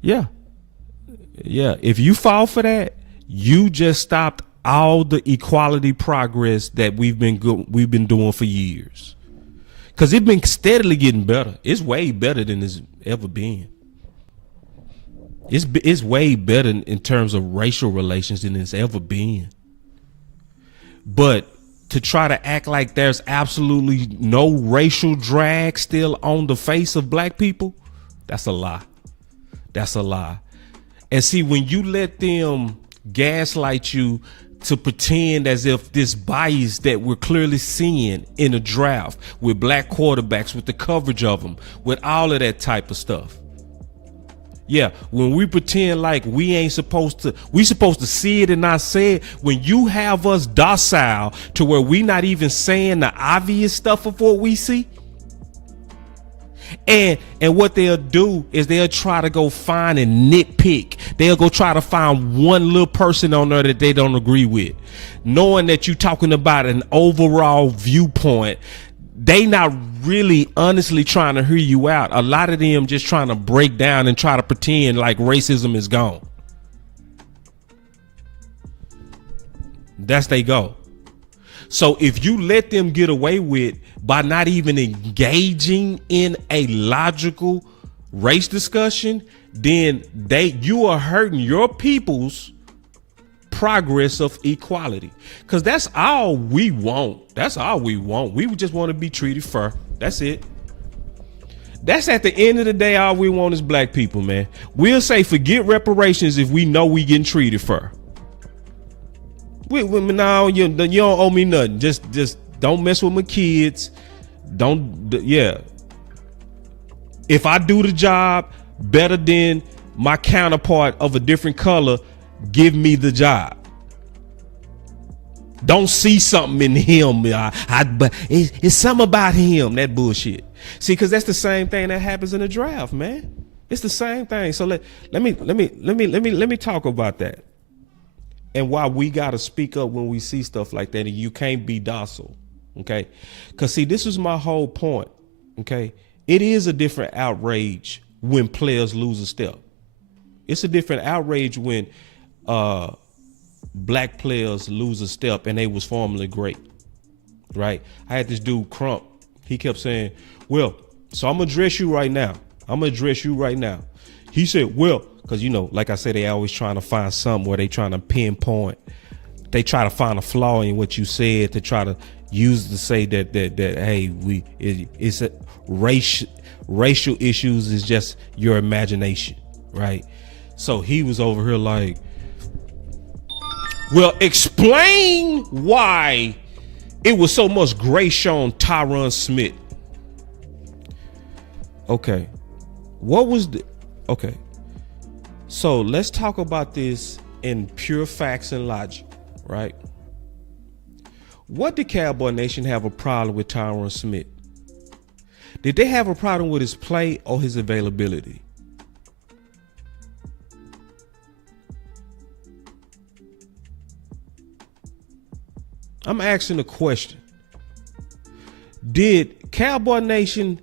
Yeah. If you fall for that, you just stopped all the equality progress that we've been doing for years. Because it's been steadily getting better. It's way better than it's ever been. It's way better in terms of racial relations than it's ever been. But to try to act like there's absolutely no racial drag still on the face of black people, that's a lie. That's a lie. And see, when you let them gaslight you to pretend as if this bias that we're clearly seeing in the draft with black quarterbacks, with the coverage of them, with all of that type of stuff. Yeah, when we pretend like we supposed to see it and not say it, when you have us docile to where we not even saying the obvious stuff of what we see. And what they'll do is they'll try to go find and nitpick. They'll go try to find one little person on there that they don't agree with, knowing that you're talking about an overall viewpoint. They not really honestly trying to hear you out. A lot of them just trying to break down and try to pretend like racism is gone. That's they go. So if you let them get away with by not even engaging in a logical race discussion, then you are hurting your people's progress of equality. Because that's all we want. That's all we want. We just want to be treated fair. That's it. That's at the end of the day, all we want is black people, man. We'll say forget reparations if we know we getting treated fair. No, you don't owe me nothing. Just don't mess with my kids. Yeah. If I do the job better than my counterpart of a different color, give me the job. Don't see something in him. But it's something about him. That bullshit. See, because that's the same thing that happens in the draft, man. It's the same thing. So let me talk about that, and why we gotta speak up when we see stuff like that, and you can't be docile, okay? Because see, this is my whole point, okay? It is a different outrage when players lose a step. It's a different outrage when black players lose a step and they was formerly great, right? I had this dude Crump. He kept saying, well, so I'm gonna address you right now. He said, well, because like I said, they always trying to find something where they trying to pinpoint. They try to find a flaw in what you said to try to use to say that hey, it's a racial issues is just your imagination, right? So he was over here like, well, explain why it was so much grace shown Tyron Smith. Okay. Okay. So let's talk about this in pure facts and logic, right? What did Cowboy Nation have a problem with Tyron Smith? Did they have a problem with his play or his availability? I'm asking a question. Did Cowboy Nation,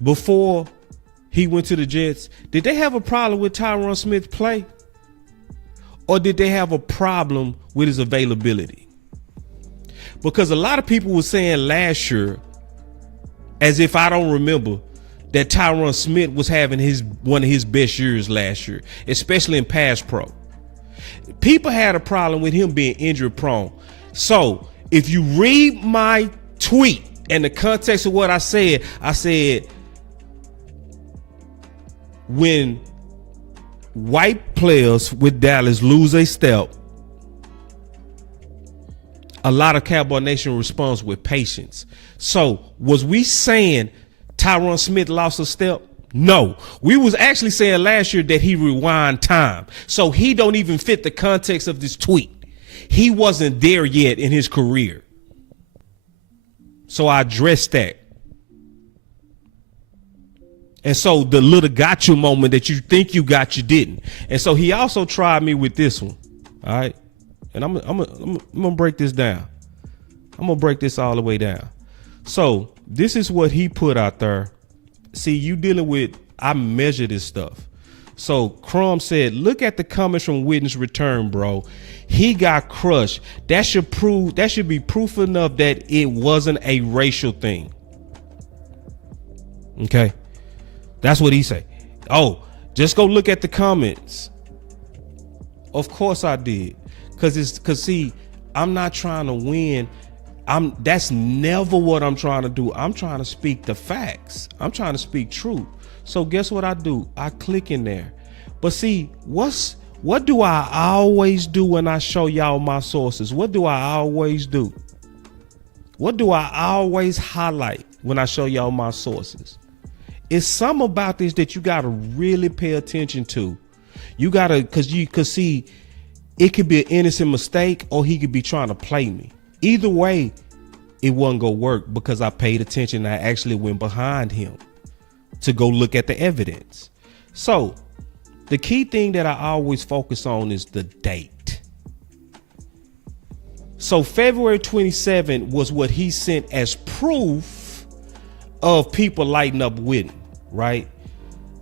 before he went to the Jets, did they have a problem with Tyron Smith's play? Or did they have a problem with his availability? Because a lot of people were saying last year, as if I don't remember, that Tyron Smith was having one of his best years last year, especially in pass pro. People had a problem with him being injury prone. So if you read my tweet and the context of what I said when white players with Dallas lose a step, a lot of Cowboy Nation responds with patience. So was we saying Tyron Smith lost a step? No, we was actually saying last year that he rewind time. So he don't even fit the context of this tweet. He wasn't there yet in his career. So I addressed that. And so the little got you moment that you think you got, you didn't. And so he also tried me with this one. All right. And I'm gonna break this down. I'm gonna break this all the way down. So this is what he put out there. See, you dealing with, I measure this stuff. So Crum said, look at the comments from witness return, bro. He got crushed. That should be proof enough that it wasn't a racial thing. Okay. That's what he said. Oh, just go look at the comments. Of course I did. Cause see, I'm not trying to win. That's never what I'm trying to do. I'm trying to speak the facts. I'm trying to speak truth. So guess what I do? I click in there. But see, what do I always do when I show y'all my sources? What do I always do? What do I always highlight when I show y'all my sources? It's something about this that you got to really pay attention to. You got to, cause see, it could be an innocent mistake or he could be trying to play me. Either way, it wasn't gonna work because I paid attention and I actually went behind him to go look at the evidence. So the key thing that I always focus on is the date. So February 27 was what he sent as proof of people lighting up with him, right?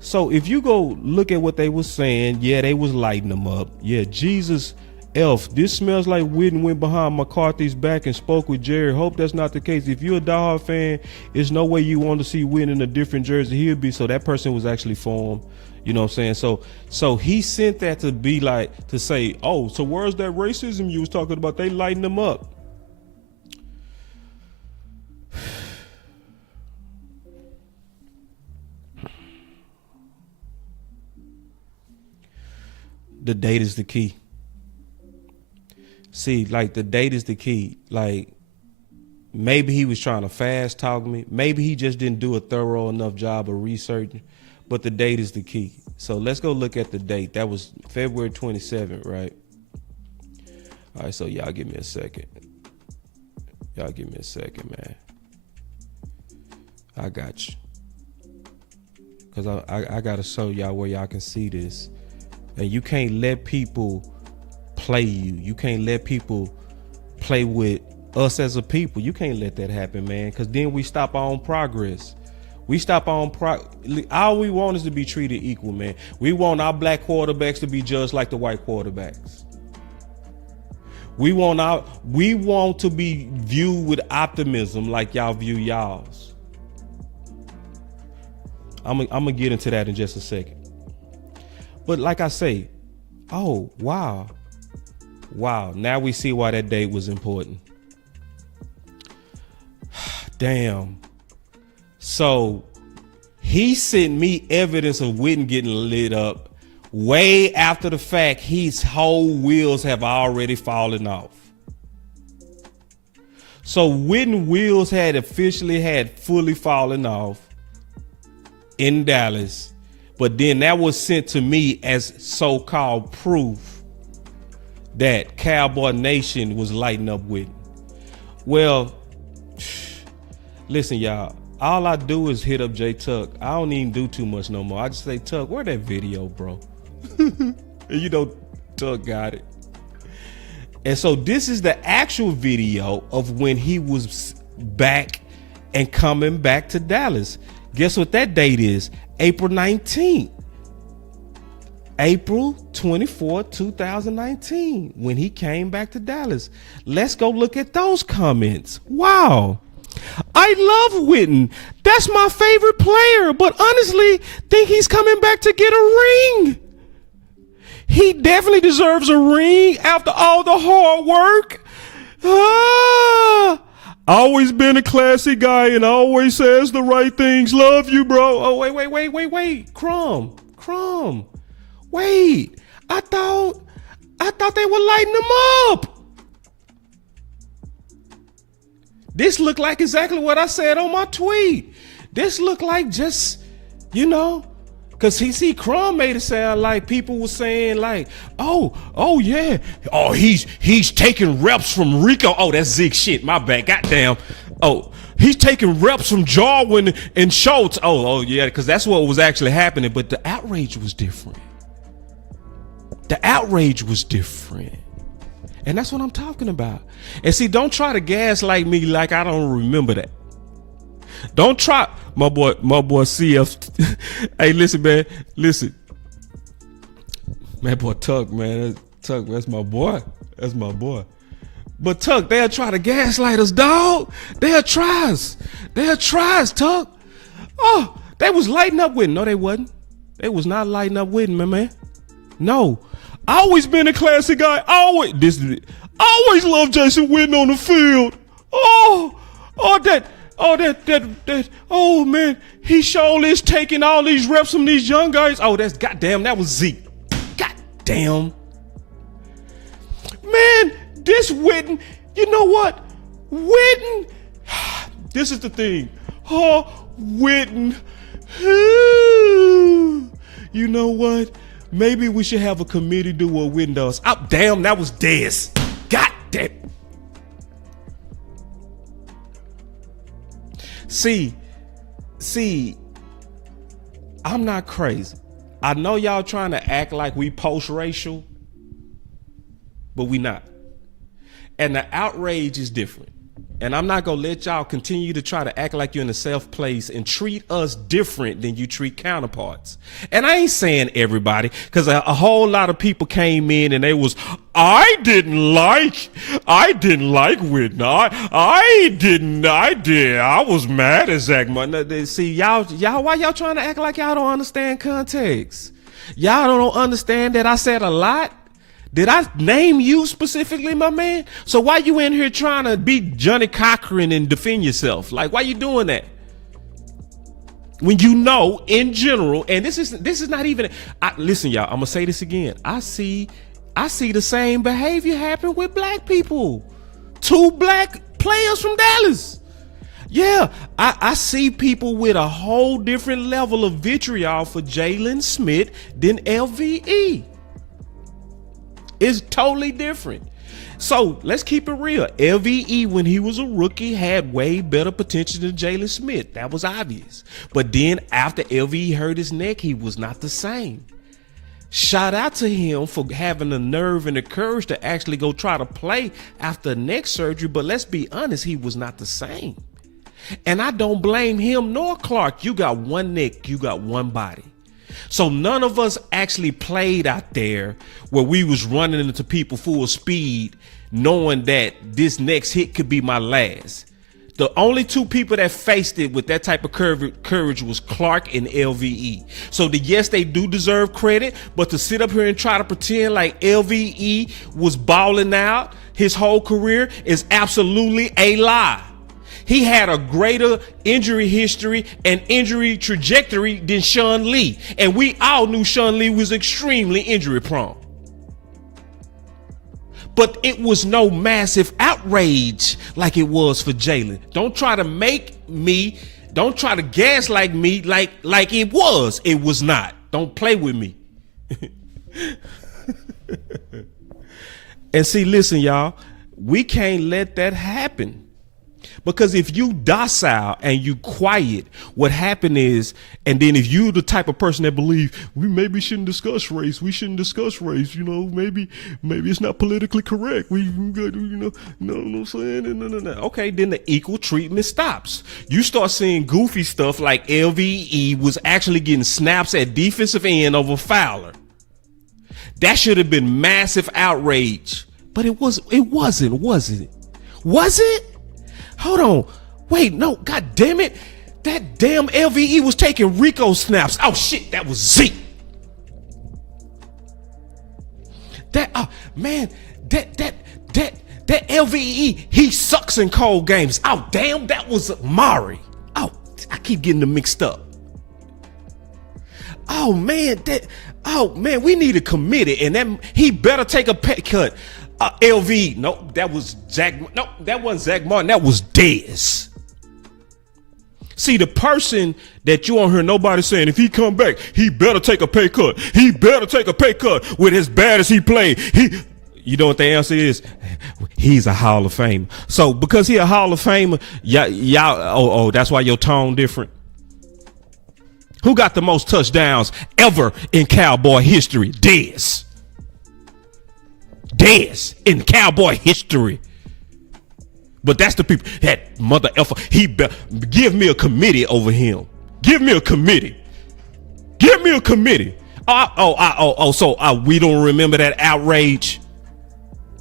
So if you go look at what they were saying, yeah, they was lighting them up. Yeah, Jesus Elf, this smells like Witten went behind McCarthy's back and spoke with Jerry. Hope that's not the case. If you're a diehard fan, there's no way you want to see Witten in a different jersey. He'll be. So that person was actually for him. You know what I'm saying? So he sent that to be like, to say, oh, so where's that racism you was talking about? They lighten them up. The date is the key. See, like, the date is the key. Like, maybe he was trying to fast talk me. Maybe he just didn't do a thorough enough job of researching. But the date is the key. So let's go look at the date. That was February 27th, right? All right, so y'all give me a second. Y'all give me a second, man. I got you. Because I got to show y'all where y'all can see this. And you can't let people play you. You can't let people play with us as a people. You can't let that happen, man, because then we stop our own progress. We stop our own all we want is to be treated equal, man. We want our black quarterbacks to be judged like the white quarterbacks. We want to be viewed with optimism like y'all view y'all's. I'm gonna get into that in just a second. But like I say, oh, wow. Wow, now we see why that date was important. Damn. So he sent me evidence of Witten getting lit up way after the fact. His whole wheels have already fallen off. So Witten wheels had fully fallen off in Dallas, but then that was sent to me as so-called proof that Cowboy Nation was lighting up Witten. Well, listen, y'all. All I do is hit up J Tuck. I don't even do too much no more. I just say, Tuck, where that video, bro? And you know, Tuck got it. And so this is the actual video of when he was back and coming back to Dallas. Guess what that date is? April 19th. April 24, 2019, when he came back to Dallas. Let's go look at those comments. Wow. I love Witten. That's my favorite player, but honestly, think he's coming back to get a ring. He definitely deserves a ring after all the hard work. Always been a classy guy and always says the right things. Love you, bro. Oh, wait. Crumb. Wait, I thought they were lighting them up. This looked like exactly what I said on my tweet. This looked like just, because Crumb made it sound like people were saying like, oh yeah, oh he's taking reps from Rico. Oh, that's Zig shit. My bad. Goddamn. Oh, he's taking reps from Jarwin and Schultz. Oh yeah, because that's what was actually happening. But the outrage was different. And that's what I'm talking about. And see, don't try to gaslight me like I don't remember that. Don't try, my boy CF. Hey, listen, man. Listen. Man, boy, Tuck, man. Tuck, that's my boy. But Tuck, they'll try to gaslight us, dog. They'll try us, Tuck. Oh, they was lighting up with. No, they wasn't. They was not lighting up with, man. No. Always been a classy guy. Always loved Jason Witten on the field. Oh man, he surely is taking all these reps from these young guys. Oh, that was Zeke. Goddamn. Man, this Witten, you know what? Witten, this is the thing. Witten. You know what? Maybe we should have a committee do what Witten does. Oh, damn, that was Dez. God damn. See, I'm not crazy. I know y'all trying to act like we post-racial, but we not. And the outrage is different. And I'm not going to let y'all continue to try to act like you're in a safe place and treat us different than you treat counterparts. And I ain't saying everybody, because a whole lot of people came in and they was, I didn't like Whitney. I was mad at Zach Martin. See, y'all, why y'all trying to act like y'all don't understand context? Y'all don't understand that I said a lot? Did I name you specifically, my man? So why you in here trying to be Johnny Cochran and defend yourself? Like, why you doing that? When you know, in general, and this is not even. Listen, y'all. I'm gonna say this again. I see the same behavior happen with black people. 2 black players from Dallas. Yeah, I see people with a whole different level of vitriol for Jalen Smith than LVE. It's totally different. So let's keep it real. LVE, when he was a rookie, had way better potential than Jalen Smith. That was obvious. But then after LVE hurt his neck, he was not the same. Shout out to him for having the nerve and the courage to actually go try to play after neck surgery. But let's be honest, he was not the same. And I don't blame him nor Clark. You got one neck, you got one body. So none of us actually played out there where we was running into people full speed, knowing that this next hit could be my last. The only 2 people that faced it with that type of courage was Clark and LVE. So yes, they do deserve credit, but to sit up here and try to pretend like LVE was balling out his whole career is absolutely a lie. He had a greater injury history and injury trajectory than Sean Lee. And we all knew Sean Lee was extremely injury prone. But it was no massive outrage like it was for Jalen. Don't try to gaslight me like it was. It was not. Don't play with me. And see, listen, y'all, we can't let that happen. Because if you docile and you quiet, what happened is, and then if you the type of person that believe we maybe shouldn't discuss race, maybe it's not politically correct. We got, know what I'm saying? No. Okay, then the equal treatment stops. You start seeing goofy stuff like LVE was actually getting snaps at defensive end over Fowler. That should have been massive outrage, but it wasn't, was it? Was it? Hold on. Wait, no, god damn it. That damn LVE was taking Rico snaps. Oh shit, that was Zeke. That LVE, he sucks in cold games. Oh damn, that was Mari. Oh, I keep getting them mixed up. Oh man, we need a committee, and then he better take a pay cut. LV, no, that was Zach. No, that wasn't Zach Martin. That was Dez. See, the person that you don't hear nobody saying, if he come back, he better take a pay cut. He better take a pay cut with as bad as he played. You know what the answer is? He's a Hall of Famer. So because he a Hall of Famer, y'all, that's why your tone different. Who got the most touchdowns ever in Cowboy history? Dez in Cowboy history. But that's the people, that mother effer. Give me a committee over him. Give me a committee. So we don't remember that outrage.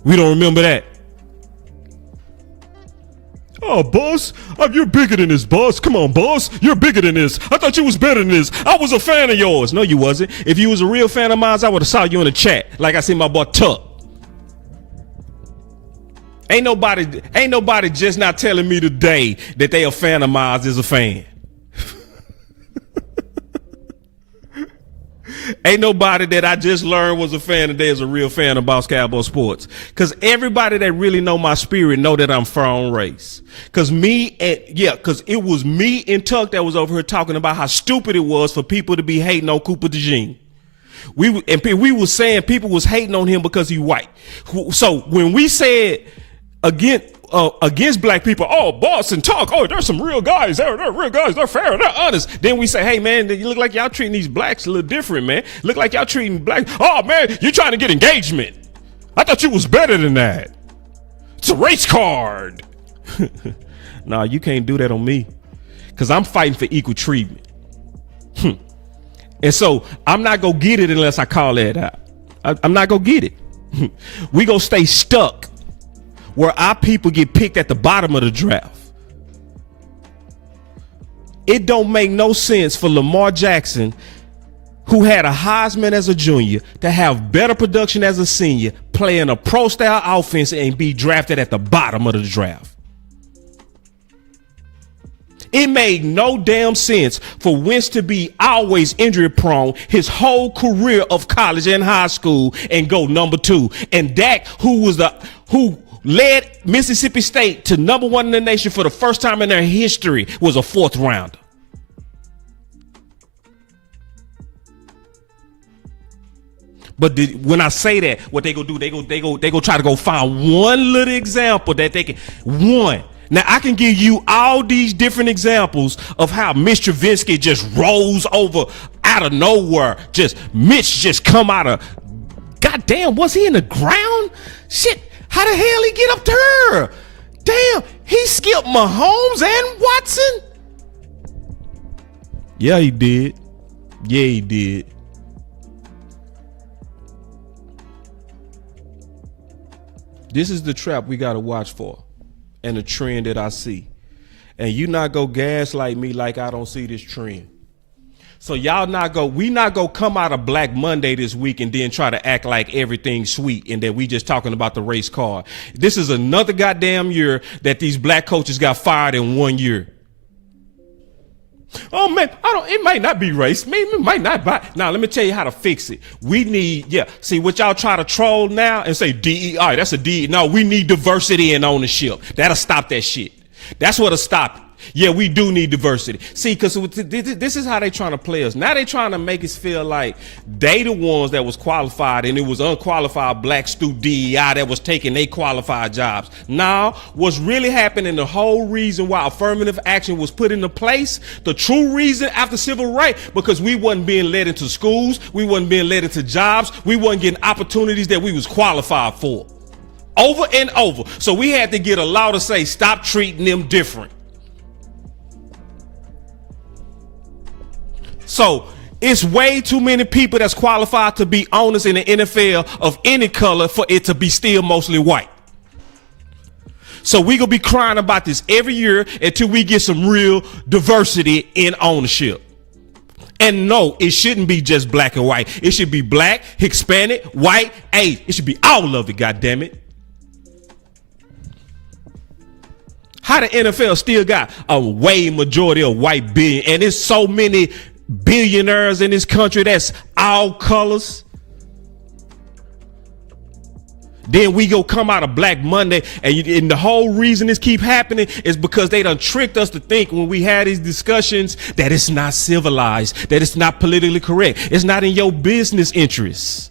We don't remember that. Oh, boss, you're bigger than this, boss. Come on, boss. You're bigger than this. I thought you was better than this. I was a fan of yours. No, you wasn't. If you was a real fan of mine, I would have saw you in the chat like I see my boy Tuck. Ain't nobody just not telling me today that they a fan of mine is a fan. Ain't nobody that I just learned was a fan today is a real fan of Boss Cowboy Sports. Cause everybody that really know my spirit know that I'm from race. Cause it was me and Tuck that was over here talking about how stupid it was for people to be hating on Cooper DeJean. We were saying people was hating on him because he white. So when we said against black people, oh, boss and talk, oh, there's some real guys, they're real guys, they're fair, they're honest. Then we say, hey man, you look like y'all treating these blacks a little different, man. Look like y'all treating black. Oh man, you're trying to get engagement. I thought you was better than that. It's a race card. Nah, you can't do that on me, because I'm fighting for equal treatment. And so I'm not going to get it unless I call that out. I'm not going to get it. We going to stay stuck where our people get picked at the bottom of the draft. It don't make no sense for Lamar Jackson, who had a Heisman as a junior, to have better production as a senior, playing a pro-style offense and be drafted at the bottom of the draft. It made no damn sense for Wentz to be always injury prone his whole career of college and high school and go number 2. And Dak, who led Mississippi State to number 1 in the nation for the first time in their history, was a 4th rounder. But when I say that, what they gonna do? They go try to go find one little example that they can. One. Now I can give you all these different examples of how Mitch Trubisky just rolls over out of nowhere. Mitch just come out of. Goddamn, was he in the ground? Shit, how the hell he get up there? Damn, he skipped Mahomes and Watson. Yeah, he did. Yeah, he did. This is the trap we got to watch for, and the trend that I see. And you not go gaslight me like I don't see this trend. So we not go come out of Black Monday this week and then try to act like everything's sweet and that we just talking about the race car. This is another goddamn year that these black coaches got fired in 1 year. Oh man, it might not be race. Maybe it might not buy. Now, let me tell you how to fix it. See what y'all try to troll now and say DEI, that's a DEI. No, we need diversity and ownership. That'll stop that shit. That's what'll stop it. Yeah, we do need diversity. See, because this is how they trying to play us. Now they trying to make us feel like they the ones that was qualified and it was unqualified black stu DEI that was taking they qualified jobs. Now, what's really happening, the whole reason why affirmative action was put into place, the true reason after civil rights, because we wasn't being led into schools, we wasn't being led into jobs, we wasn't getting opportunities that we was qualified for. Over and over. So we had to get a law to say, stop treating them different. So it's way too many people that's qualified to be owners in the NFL of any color for it to be still mostly white. So we gonna be crying about this every year until we get some real diversity in ownership. And no, it shouldn't be just black and white. It should be black, Hispanic, white, Asian. It should be all of it, goddammit. How the NFL still got a way majority of white billion, and there's so many billionaires in this country that's all colors. Then we go come out of Black Monday, and the whole reason this keep happening is because they done tricked us to think when we had these discussions that it's not civilized, that it's not politically correct, it's not in your business interests.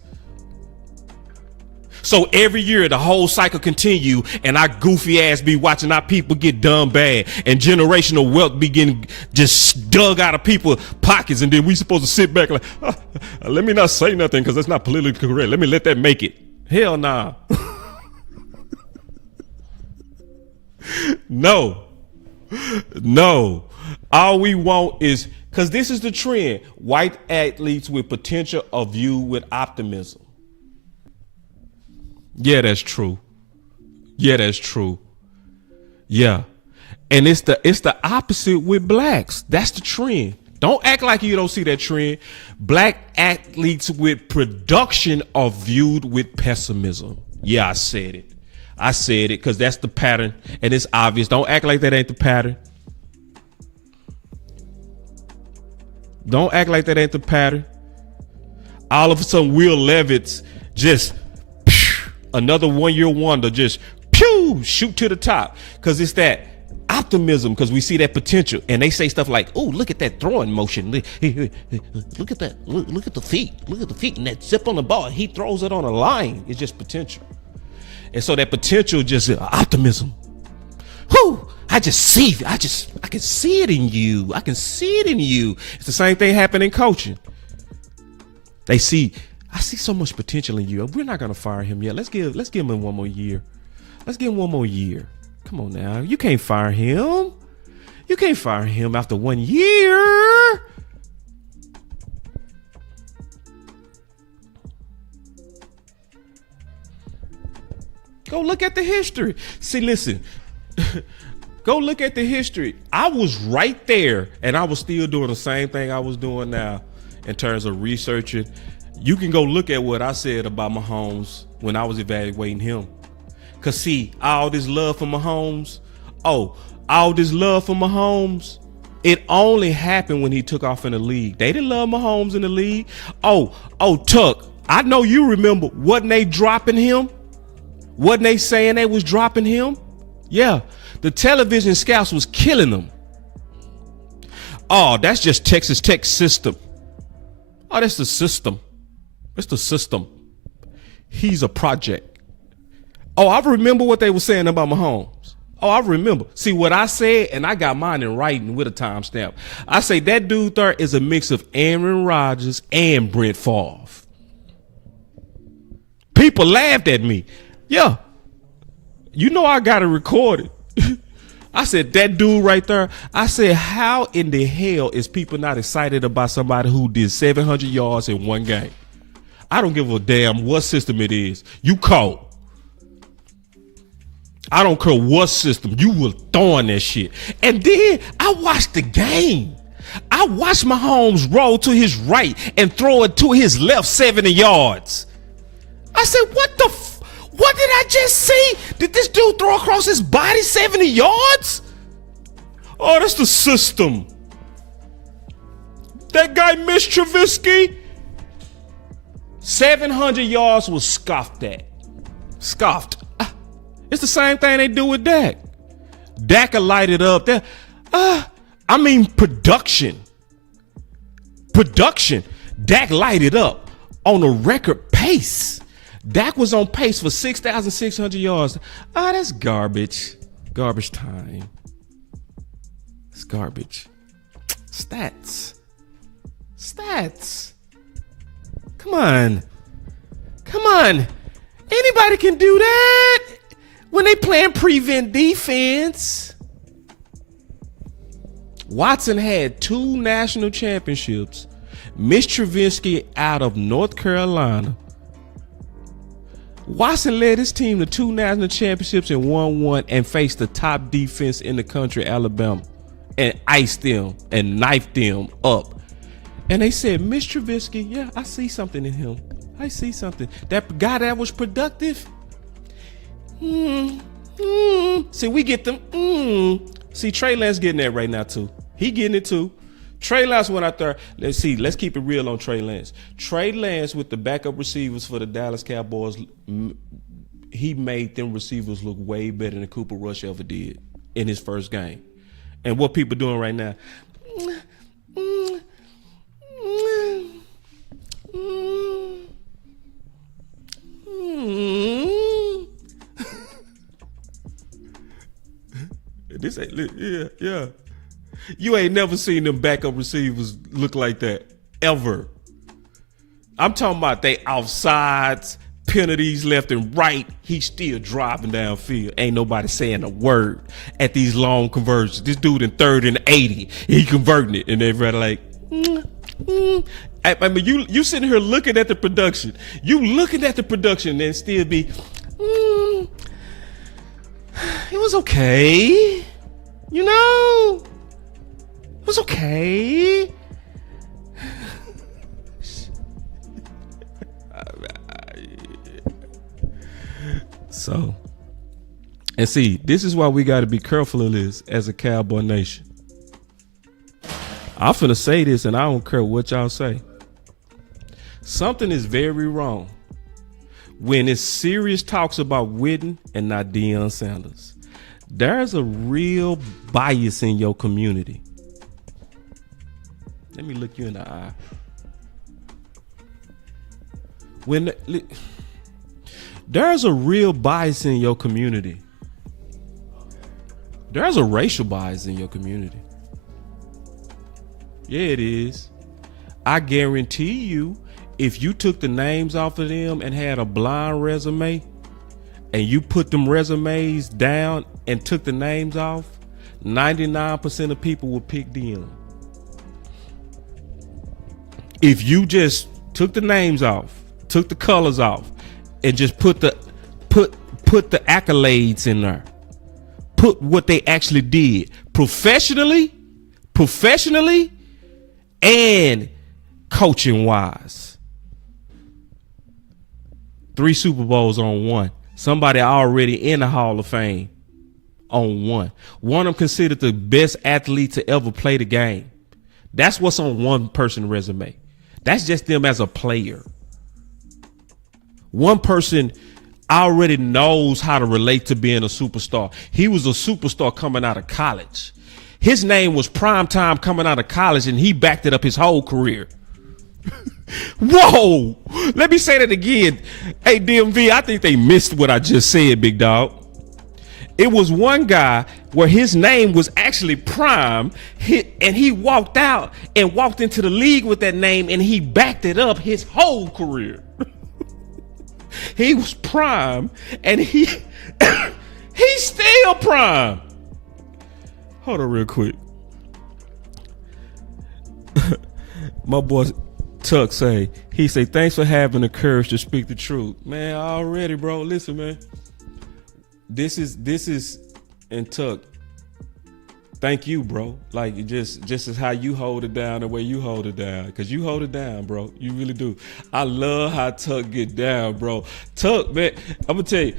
So every year the whole cycle continue, and our goofy ass be watching our people get done bad, and generational wealth be getting just dug out of people's pockets, and then we supposed to sit back like, let me not say nothing because that's not politically correct. Let me let that make it. Hell nah. No. All we want is, because this is the trend, white athletes with potential are viewed with optimism. Yeah, that's true. Yeah. And it's the opposite with blacks. That's the trend. Don't act like you don't see that trend. Black athletes with production are viewed with pessimism. Yeah, I said it because that's the pattern, and it's obvious. Don't act like that ain't the pattern. Don't act like that ain't the pattern. All of a sudden, Will Levitt's just another 1 year wonder, just shoot to the top, because it's that optimism, because we see that potential, and they say stuff like, "Oh, look at that throwing motion. Look at that. Look at the feet. Look at the feet, and that zip on the ball. He throws it on a line. It's just potential." And so that potential just optimism. Whoo! I can see it in you. I can see it in you. It's the same thing happening in coaching. I see so much potential in you. We're not gonna fire him yet. Let's give him one more year. Let's give him one more year. Come on now. You can't fire him. You can't fire him after 1 year. Go look at the history. See, listen. Go look at the history. I was right there, and I was still doing the same thing I was doing now in terms of researching. You can go look at what I said about Mahomes when I was evaluating him. Because, see, all this love for Mahomes, it only happened when he took off in the league. They didn't love Mahomes in the league. Tuck, I know you remember, wasn't they dropping him? Wasn't they saying they was dropping him? Yeah, the television scouts was killing him. Oh, that's just Texas Tech system. Oh, that's the system. It's the system. He's a project. Oh, I remember what they were saying about Mahomes. Oh, I remember. See what I said, and I got mine in writing with a timestamp. I say that dude there is a mix of Aaron Rodgers and Brett Favre. People laughed at me. Yeah. You know I got it recorded. I said, that dude right there, I said, how in the hell is people not excited about somebody who did 700 yards in one game? I don't give a damn what system it is. You call. I don't care what system. You were throwing that shit. And then I watched the game. I watched Mahomes roll to his right and throw it to his left 70 yards. I said, what did I just see? Did this dude throw across his body 70 yards? Oh, that's the system. That guy, Mitch Trubisky, 700 yards was scoffed at. Scoffed. It's the same thing they do with Dak. Dak will light it up. Production. Dak lighted up on a record pace. Dak was on pace for 6,600 yards. That's garbage. Garbage time. It's garbage. Stats. Come on. Anybody can do that when they playing prevent defense. Watson had 2 national championships. Mitch Trubisky out of North Carolina. Watson led his team to 2 national championships and won one and faced the top defense in the country, Alabama, and iced them and knifed them up. And they said, Mitch Trubisky, yeah, I see something in him. I see something. That guy that was productive. See, we get them. See, Trey Lance getting that right now, too. He getting it, too. Trey Lance went out there. Let's keep it real on Trey Lance. Trey Lance with the backup receivers for the Dallas Cowboys, he made them receivers look way better than Cooper Rush ever did in his first game. And what people doing right now? This ain't, yeah. You ain't never seen them backup receivers look like that, ever. I'm talking about they offsides, penalties left and right. He's still driving downfield. Ain't nobody saying a word at these long conversions. This dude in 3rd and 80, he converting it. And everybody like, I mean, you sitting here looking at the production. You looking at the production and still be, it was okay. You know? It was okay. So, and see, this is why we got to be careful of this as a Cowboy Nation. I'm finna say this and I don't care what y'all say. Something is very wrong when it's serious talks about Witten and not Deion Sanders. There's a real bias in your community. Let me look you in the eye. There's a real bias in your community. There's a racial bias in your community. Yeah, it is. I guarantee you, if you took the names off of them and had a blind resume and you put them resumes down and took the names off, 99% of people would pick them. If you just took the names off, took the colors off, and just put the accolades in there, put what they actually did professionally, and coaching wise. 3 Super Bowls on one. Somebody already in the Hall of Fame on one. One of them considered the best athlete to ever play the game. That's what's on one person's resume. That's just them as a player. One person already knows how to relate to being a superstar. He was a superstar coming out of college. His name was Prime Time coming out of college, and he backed it up his whole career. Whoa! Let me say that again. Hey, DMV, I think they missed what I just said, big dog. It was one guy where his name was actually Prime, and he walked out and walked into the league with that name, and he backed it up his whole career. He was Prime, and he's still Prime. Hold on real quick. My boy Tuck he say, thanks for having the courage to speak the truth. Man, already, bro. Listen, man. This is, and Tuck, thank you, bro. Like, just as how you hold it down, the way you hold it down. Because you hold it down, bro. You really do. I love how Tuck get down, bro. Tuck, man, I'm going to tell you,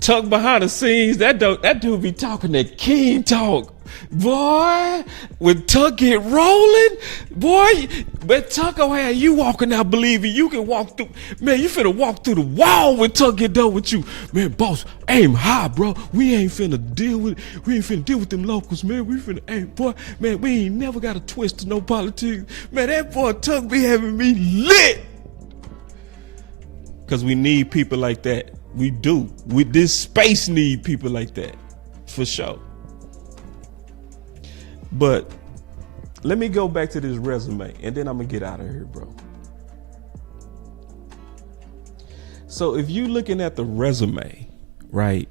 Tuck behind the scenes, that dude be talking that king talk. Boy, when Tuck get rolling, boy, but Tuck gonna have you walking out believing you can walk through. Man, you finna walk through the wall when Tuck get done with you. Man, boss, aim high, bro. We ain't finna deal with them locals, man. We finna aim, boy. Man, we ain't never got a twist to no politics. Man, that boy Tuck be having me lit. Cause we need people like that. We do. This space need people like that, for sure. But let me go back to this resume, and then I'm gonna get out of here, bro. So if you looking at the resume, right?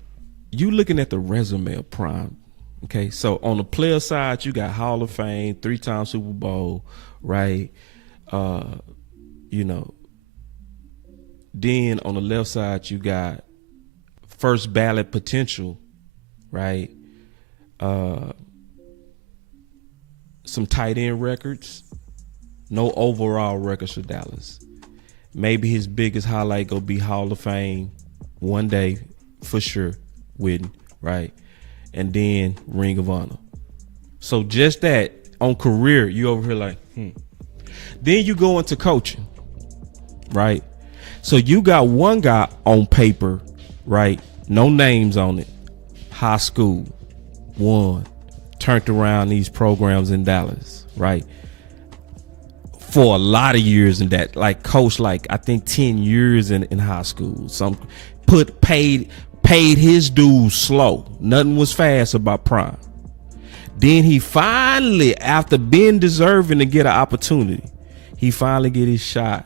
You looking at the resume of Prime. Okay, so on the player side, you got Hall of Fame, 3-time Super Bowl, right? Then on the left side, you got first ballot potential, right? Some tight end records, no overall records for Dallas. Maybe his biggest highlight gonna be Hall of Fame one day for sure, Whitney, right? And then Ring of Honor. So just that on career, you over here like, Then you go into coaching, right? So you got one guy on paper, right? No names on it. High school, won, turned around these programs in Dallas, right? For a lot of years in that, like coach, like I think 10 years in high school. Some paid his dues slow. Nothing was fast about Prime. Then he finally, after being deserving to get an opportunity, he finally get his shot.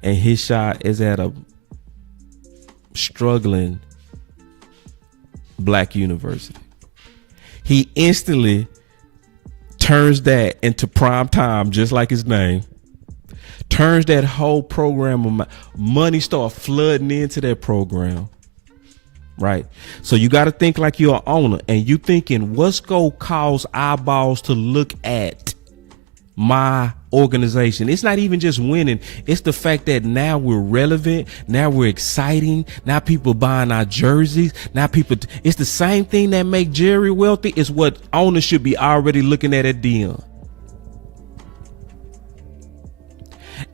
And his shot is at a struggling black university. He instantly turns that into prime time, just like his name. Turns that whole program of money, start flooding into that program. Right. So you got to think like you're an owner, and you thinking, what's going to cause eyeballs to look at my organization? It's not even just winning. It's the fact that now we're relevant. Now we're exciting. Now people buying our jerseys. Now it's the same thing that make Jerry wealthy. Is what owners should be already looking at Dion.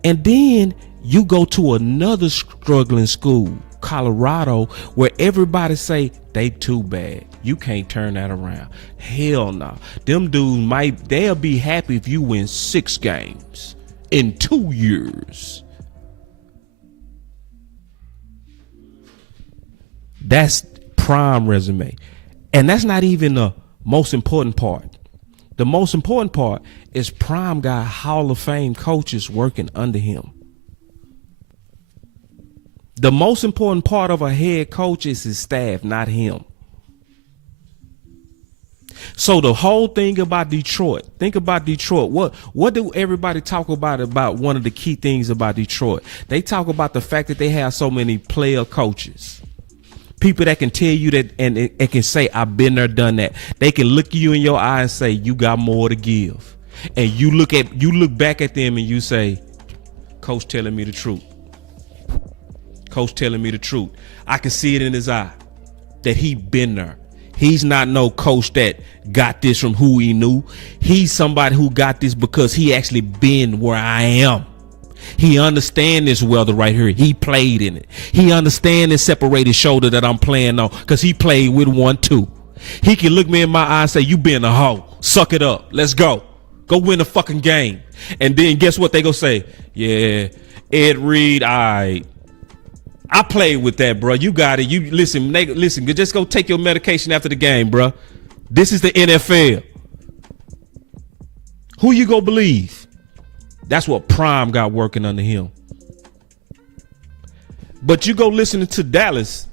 And then you go to another struggling school, Colorado, where everybody say they too bad. You can't turn that around. Hell no. Them dudes they'll be happy if you win 6 games in 2 years. That's prime resume. And that's not even the most important part. The most important part is Prime got Hall of Fame coaches working under him. The most important part of a head coach is his staff, not him. So the whole thing about Detroit, think about Detroit. What do everybody talk about one of the key things about Detroit? They talk about the fact that they have so many player coaches. People that can tell you that and can say, I've been there, done that. They can look you in your eye and say, you got more to give. And you look back at them and you say, Coach telling me the truth. Coach telling me the truth. I can see it in his eye that he been there. He's not no coach that got this from who he knew. He's somebody who got this because he actually been where I am. He understand this weather right here. He played in it. He understand this separated shoulder that I'm playing on because he played with one too. He can look me in my eye and say, you been a hoe. Suck it up. Let's go. Go win the fucking game. And then guess what they gonna say? Yeah, Ed Reed, I played with that, bro. You got it. You listen. Just go take your medication after the game, bro. This is the NFL. Who you gonna believe? That's what Prime got working under him. But you go listening to Dallas.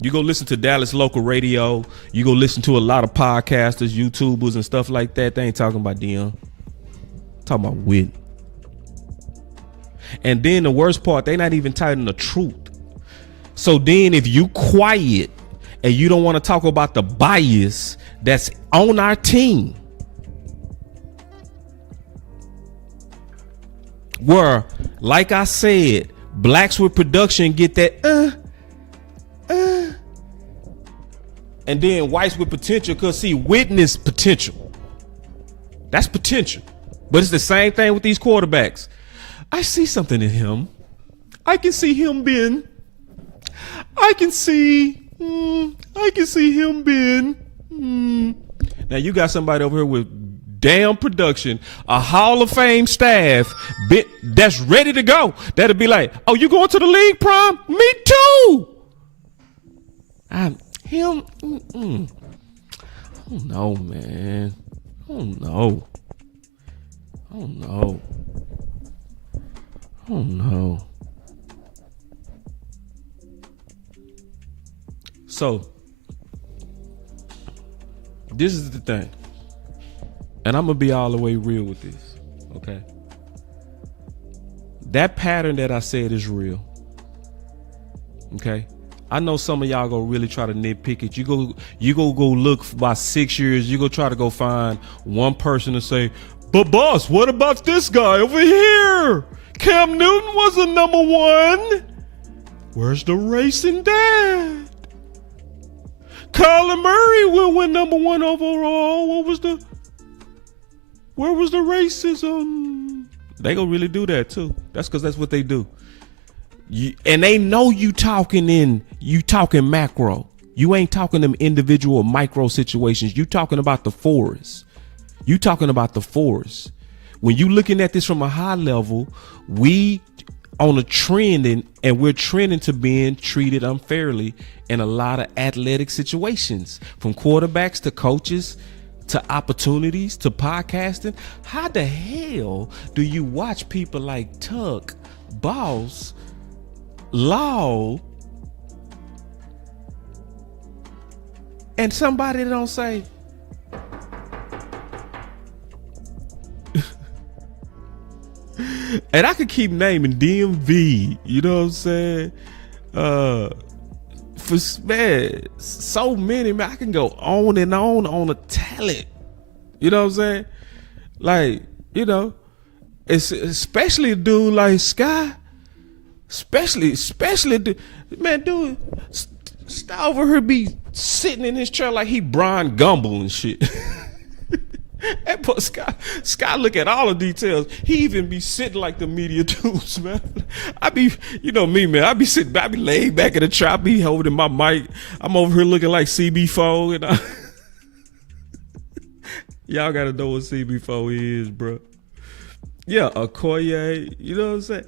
You go listen to Dallas local radio. You go listen to a lot of podcasters, YouTubers, and stuff like that. They ain't talking about Dion. Talking about Whitney. And then the worst part, they not even telling the truth. So then if you quiet and you don't want to talk about the bias that's on our team, where, like I said, blacks with production get that and then whites with potential, because see, witness potential. That's potential. But it's the same thing with these quarterbacks. I see something in him. I can see him being. I can see him being. Now you got somebody over here with damn production, a Hall of Fame staff that's ready to go. That'll be like, oh, you going to the league, Prime? Me too. I don't know, man. I don't know. So, this is the thing. And I'm going to be all the way real with this, okay? That pattern that I said is real, okay? I know some of y'all go really try to nitpick it. You go look for about 6 years. You go try to go find one person to say, but boss, what about this guy over here? Cam Newton was a number one. Where's the racing dad? Kyler Murray will win number one overall. Where was the racism? They gonna really do that too. That's because that's what they do. And they know you talking macro. You ain't talking them individual micro situations. You talking about the forest. When you looking at this from a high level, we on a trend and we're trending to being treated unfairly in a lot of athletic situations, from quarterbacks to coaches to opportunities to podcasting. How the hell do you watch people like Tuck, Boss, Law, and somebody that don't say, and I could keep naming DMV, you know what I'm saying? For man, so many, man, I can go on and on a talent. You know what I'm saying? Like, you know, it's especially a dude like Sky. Especially, man, dude, stay over here be sitting in his chair like he Brian Gumble and shit. That poor Scott look at all the details. He even be sitting like the media dudes, man. I be, you know me, man. I be laid back in the chair. I be holding my mic. I'm over here looking like CB4. And y'all gotta know what CB4 is, bro. Yeah, Okoye, you know what I'm saying?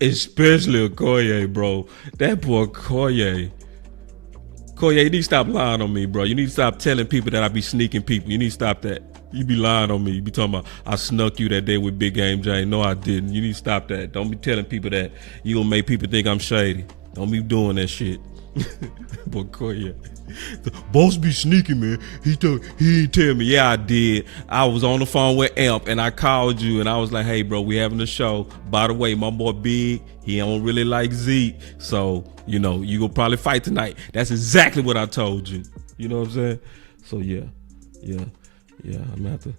Especially Okoye, bro. That boy Okoye. Okoye, you need to stop lying on me, bro. You need to stop telling people that I be sneaking people. You need to stop that. You be lying on me. You be talking about I snuck you that day with Big Game Jay. No, I didn't. You need to stop that. Don't be telling people that. You gonna make people think I'm shady. Don't be doing that shit. Boy, Koye. The boss be sneaky, man. He didn't tell me. Yeah, I did. I was on the phone with Amp and I called you and I was like, hey, bro, we having a show. By the way, my boy Big, he don't really like Zeke. So, you gonna probably fight tonight. That's exactly what I told you. You know what I'm saying? So yeah. I'm gonna have to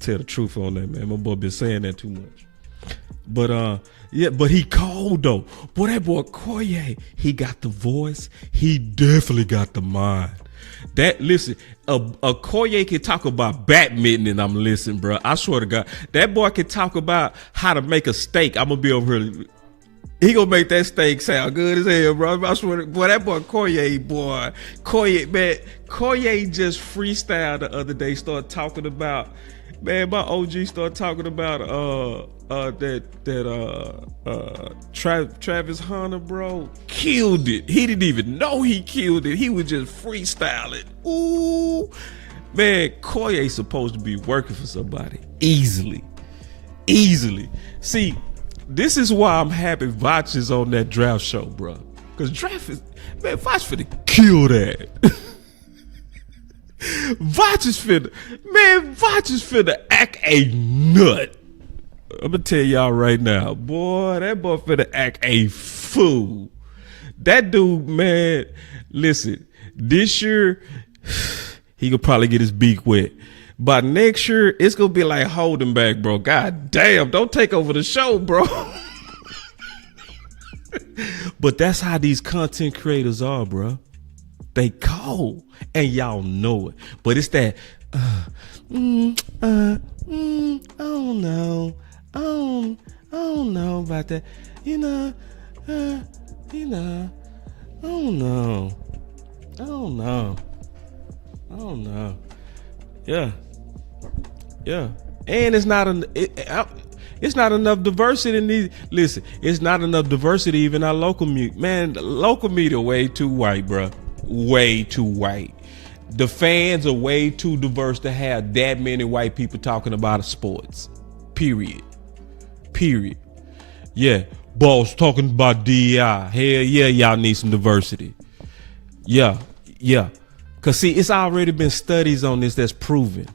tell the truth on that, man. My boy been saying that too much. But but he cold though. Boy, that boy Koye, he got the voice. He definitely got the mind. Listen, a Koye can talk about badminton and I'm listening, bro. I swear to God, that boy can talk about how to make a steak. I'm gonna be over here. He gonna make that steak sound good as hell, bro. I swear to boy, that boy Koye, man, Koye just freestyled the other day, started talking about, man, my OG started talking about Travis Hunter, bro, killed it. He didn't even know he killed it. He was just freestyling. Ooh, man, Koye supposed to be working for somebody easily. See, this is why I'm happy Vach is on that draft show, bro. Cause draft is, man, Vach finna kill that. Vach is finna act a nut. I'm gonna tell y'all right now, boy, that boy finna act a fool. That dude, man, listen, this year, he could probably get his beak wet. By next year, it's gonna be like holding back, bro. God damn, don't take over the show, bro. But that's how these content creators are, bro. They cold, and y'all know it. But it's that, I don't know. I don't know about that. I don't know. Yeah. And it's not enough diversity in these. Listen, it's not enough diversity even in our local media. Man, the local media way too white, bro. Way too white. The fans are way too diverse to have that many white people talking about sports. Period. Yeah, boss talking about DEI. Hell yeah, y'all need some diversity. Yeah. Cause see, it's already been studies on this that's proven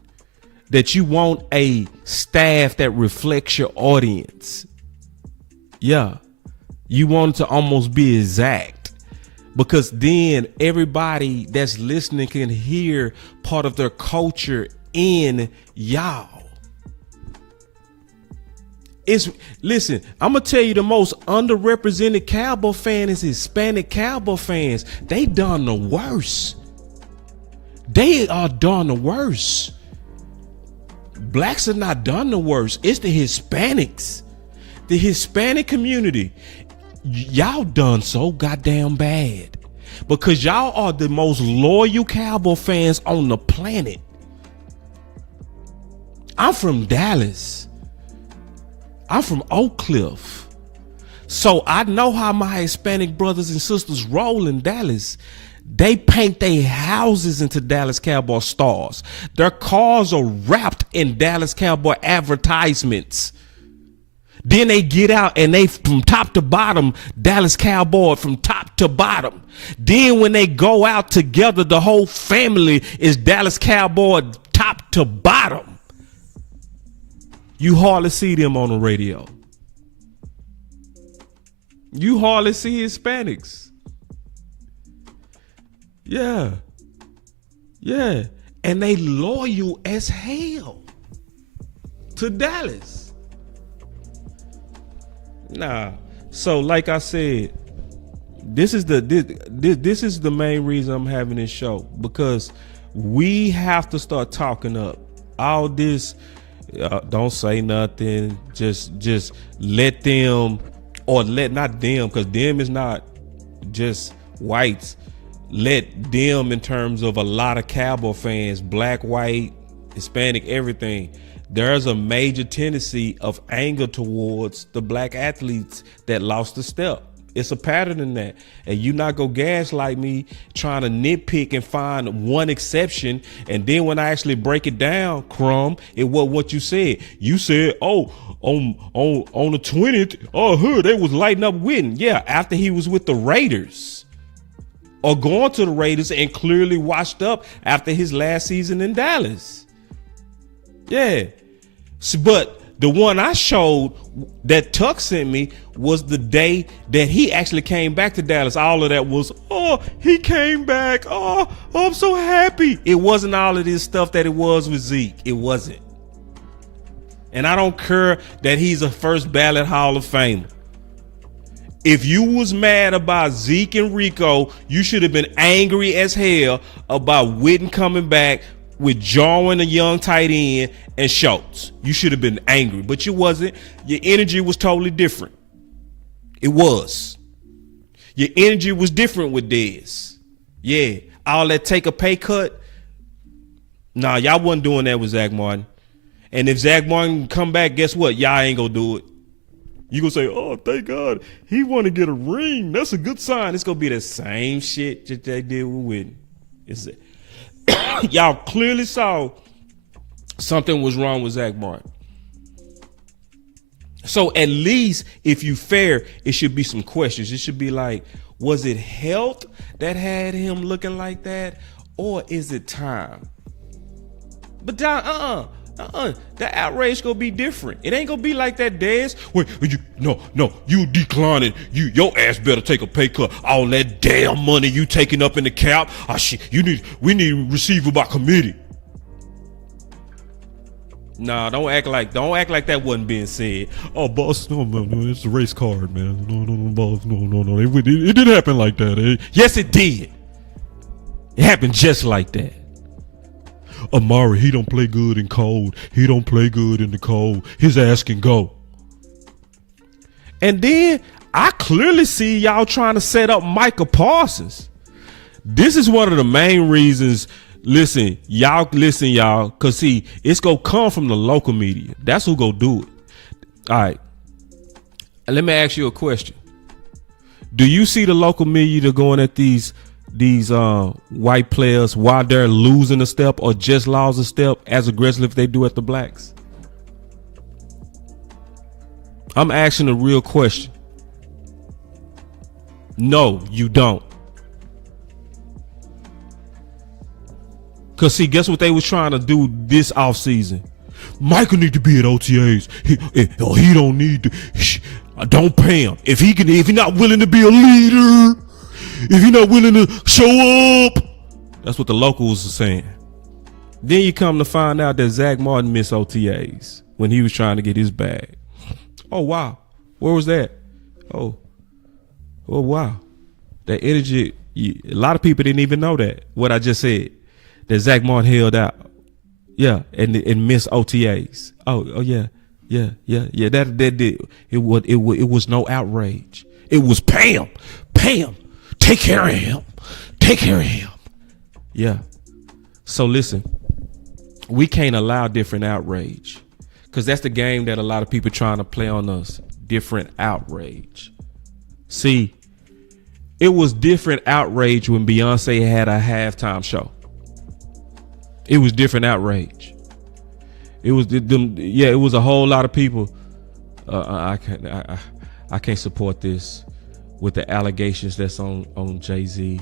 that you want a staff that reflects your audience. Yeah. You want it to almost be exact. Because then everybody that's listening can hear part of their culture in y'all. Listen, I'm gonna tell you, the most underrepresented Cowboy fan is Hispanic Cowboy fans. They done the worst. They are done the worst. Blacks are not done the worst. It's the Hispanics. The Hispanic community. Y'all done so goddamn bad. Because y'all are the most loyal Cowboy fans on the planet. I'm from Dallas. I'm from Oak Cliff. So I know how my Hispanic brothers and sisters roll in Dallas. They paint their houses into Dallas Cowboy stars. Their cars are wrapped in Dallas Cowboy advertisements. Then they get out and they from top to bottom, Dallas Cowboy from top to bottom. Then when they go out together, the whole family is Dallas Cowboy top to bottom. You hardly see them on the radio. You hardly see Hispanics. Yeah. And they loyal as hell to Dallas. Nah. So like I said, this is the main reason I'm having this show, because we have to start talking up all this. Don't say nothing. Just let them, or let not them, because them is not just whites. Let them in terms of a lot of Cowboy fans, black, white, Hispanic, everything. There's a major tendency of anger towards the black athletes that lost the step. It's a pattern in that. And you not go gaslight me trying to nitpick and find one exception. And then when I actually break it down, Crumb, it was what you said. You said, oh, on the 20th, they was lighting up Witten. Yeah, after he was with the Raiders. or going to the Raiders and clearly washed up after his last season in Dallas. Yeah. But the one I showed that Tuck sent me was the day that he actually came back to Dallas. All of that was, oh, he came back. Oh, I'm so happy. It wasn't all of this stuff that it was with Zeke. It wasn't. And I don't care that he's a first ballot Hall of Famer. If you was mad about Zeke and Rico, you should have been angry as hell about Witten coming back with Jarwin, a young tight end, and Schultz. You should have been angry, but you wasn't. Your energy was totally different. It was. Your energy was different with Dez. Yeah. All that take a pay cut. Nah, y'all wasn't doing that with Zach Martin. And if Zach Martin come back, guess what? Y'all ain't gonna do it. You gonna say, oh, thank God, he want to get a ring. That's a good sign. It's gonna be the same shit that they did with Witten. Y'all clearly saw something was wrong with Zach Martin. So at least if you fair, it should be some questions. It should be like, was it health that had him looking like that? Or is it time? But the outrage gonna be different. It ain't gonna be like that, Dez. Wait, you declining. Your ass better take a pay cut. All that damn money you taking up in the cap. Oh shit, we need to receive it by committee. Nah, don't act like that wasn't being said. Oh, boss, no, it's a race card, man. No, boss, no. It didn't happen like that. Yes, it did. It happened just like that. Amari, he don't play good in cold. He don't play good in the cold. His ass can go. And then I clearly see y'all trying to set up Micah Parsons. This is one of the main reasons. Listen, y'all, because see, it's going to come from the local media. That's who go do it. All right. Let me ask you a question. Do you see the local media going at these white players while they're losing a step or just lost a step as aggressive as they do at the blacks? I'm asking a real question. No, you don't. Because see, guess what they was trying to do this offseason? Michael need to be at OTAs. He don't need to. Don't pay him. If he not willing to be a leader, if he not willing to show up. That's what the locals are saying. Then you come to find out that Zach Martin missed OTAs when he was trying to get his bag. Oh, wow. Where was that? Oh, wow. That energy, a lot of people didn't even know that, what I just said. That Zach Martin held out, yeah, and missed OTAs. Oh yeah. That did. It was no outrage. It was Pam, take care of him. Yeah. So listen, we can't allow different outrage, because that's the game that a lot of people trying to play on us. Different outrage. See, it was different outrage when Beyonce had a halftime show. It was different outrage. It was it was a whole lot of people. I can't support this with the allegations that's on Jay-Z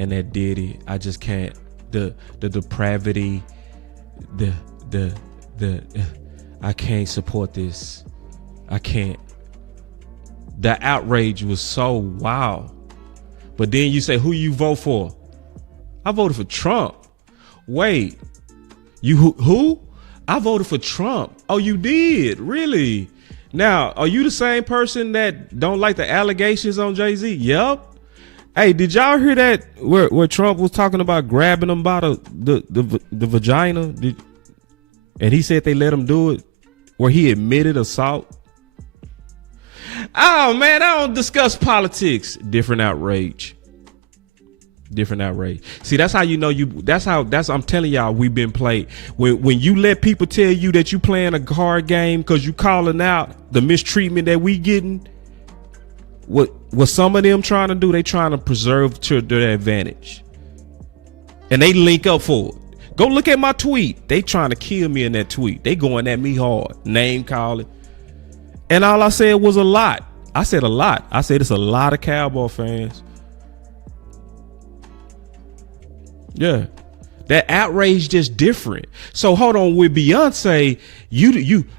and that Diddy. I just can't. The depravity, I can't support this. I can't. The outrage was so wild. But then you say, who you vote for? I voted for Trump. Wait, you who? I voted for Trump. Oh, you did? Really? Now, are you the same person that don't like the allegations on Jay-Z? Yep. Hey, did y'all hear that where Trump was talking about grabbing him by the vagina? And he said they let him do it, where he admitted assault? Oh, man, I don't discuss politics. Different outrage. See, that's how you know I'm telling y'all, we've been played. When you let people tell you that you playing a card game because you calling out the mistreatment that we getting, what some of them trying to do, they trying to preserve to their advantage. And they link up for it. Go look at my tweet. They trying to kill me in that tweet. They going at me hard, name calling. And all I said was a lot. I said a lot. I said it's a lot of Cowboy fans. Yeah. That outrage just different. So hold on, with Beyonce,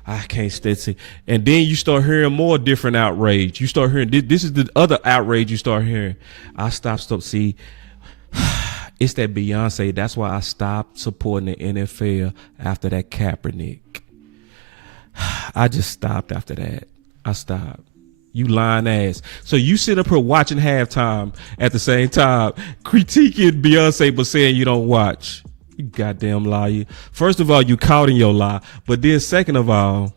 I can't stay. And then you start hearing more different outrage. You start hearing this is the other outrage you start hearing. See, it's that Beyonce. That's why I stopped supporting the NFL after that Kaepernick. I just stopped after that. I stopped. You lying ass. So you sit up here watching halftime at the same time, critiquing Beyonce but saying you don't watch. You goddamn liar. First of all, you caught in your lie. But then second of all,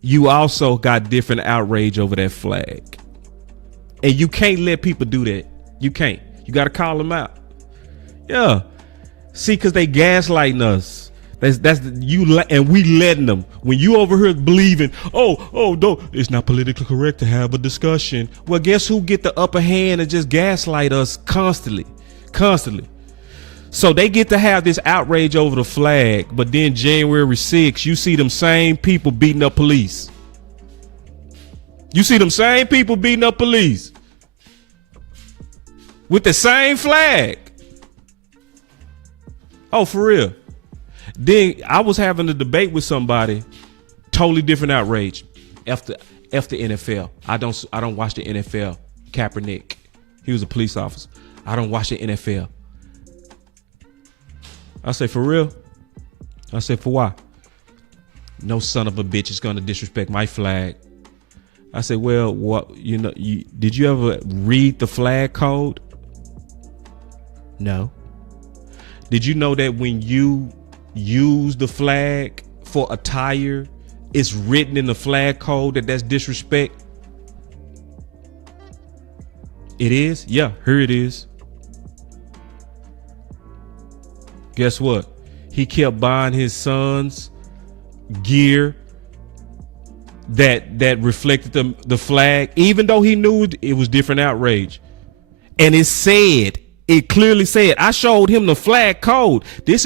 you also got different outrage over that flag. And you can't let people do that. You can't. You got to call them out. Yeah. See, because they gaslighting us. That's you, and we letting them. When you over here believing, no, it's not politically correct to have a discussion. Well, guess who get the upper hand and just gaslight us constantly. So they get to have this outrage over the flag, but then January 6th, you see them same people beating up police. You see them same people beating up police with the same flag. Oh, for real. Then I was having a debate with somebody, totally different outrage. After NFL, I don't watch the NFL. Kaepernick, he was a police officer. I don't watch the NFL. I say, for real? I said, for why? No son of a bitch is gonna disrespect my flag. I said, well, what? Did you ever read the flag code? No. Did you know that when you use the flag for attire, it's written in the flag code that's disrespect? It is? Yeah, here it is. Guess what? He kept buying his son's gear that reflected the flag, even though he knew it was different outrage. And it clearly said, I showed him the flag code. This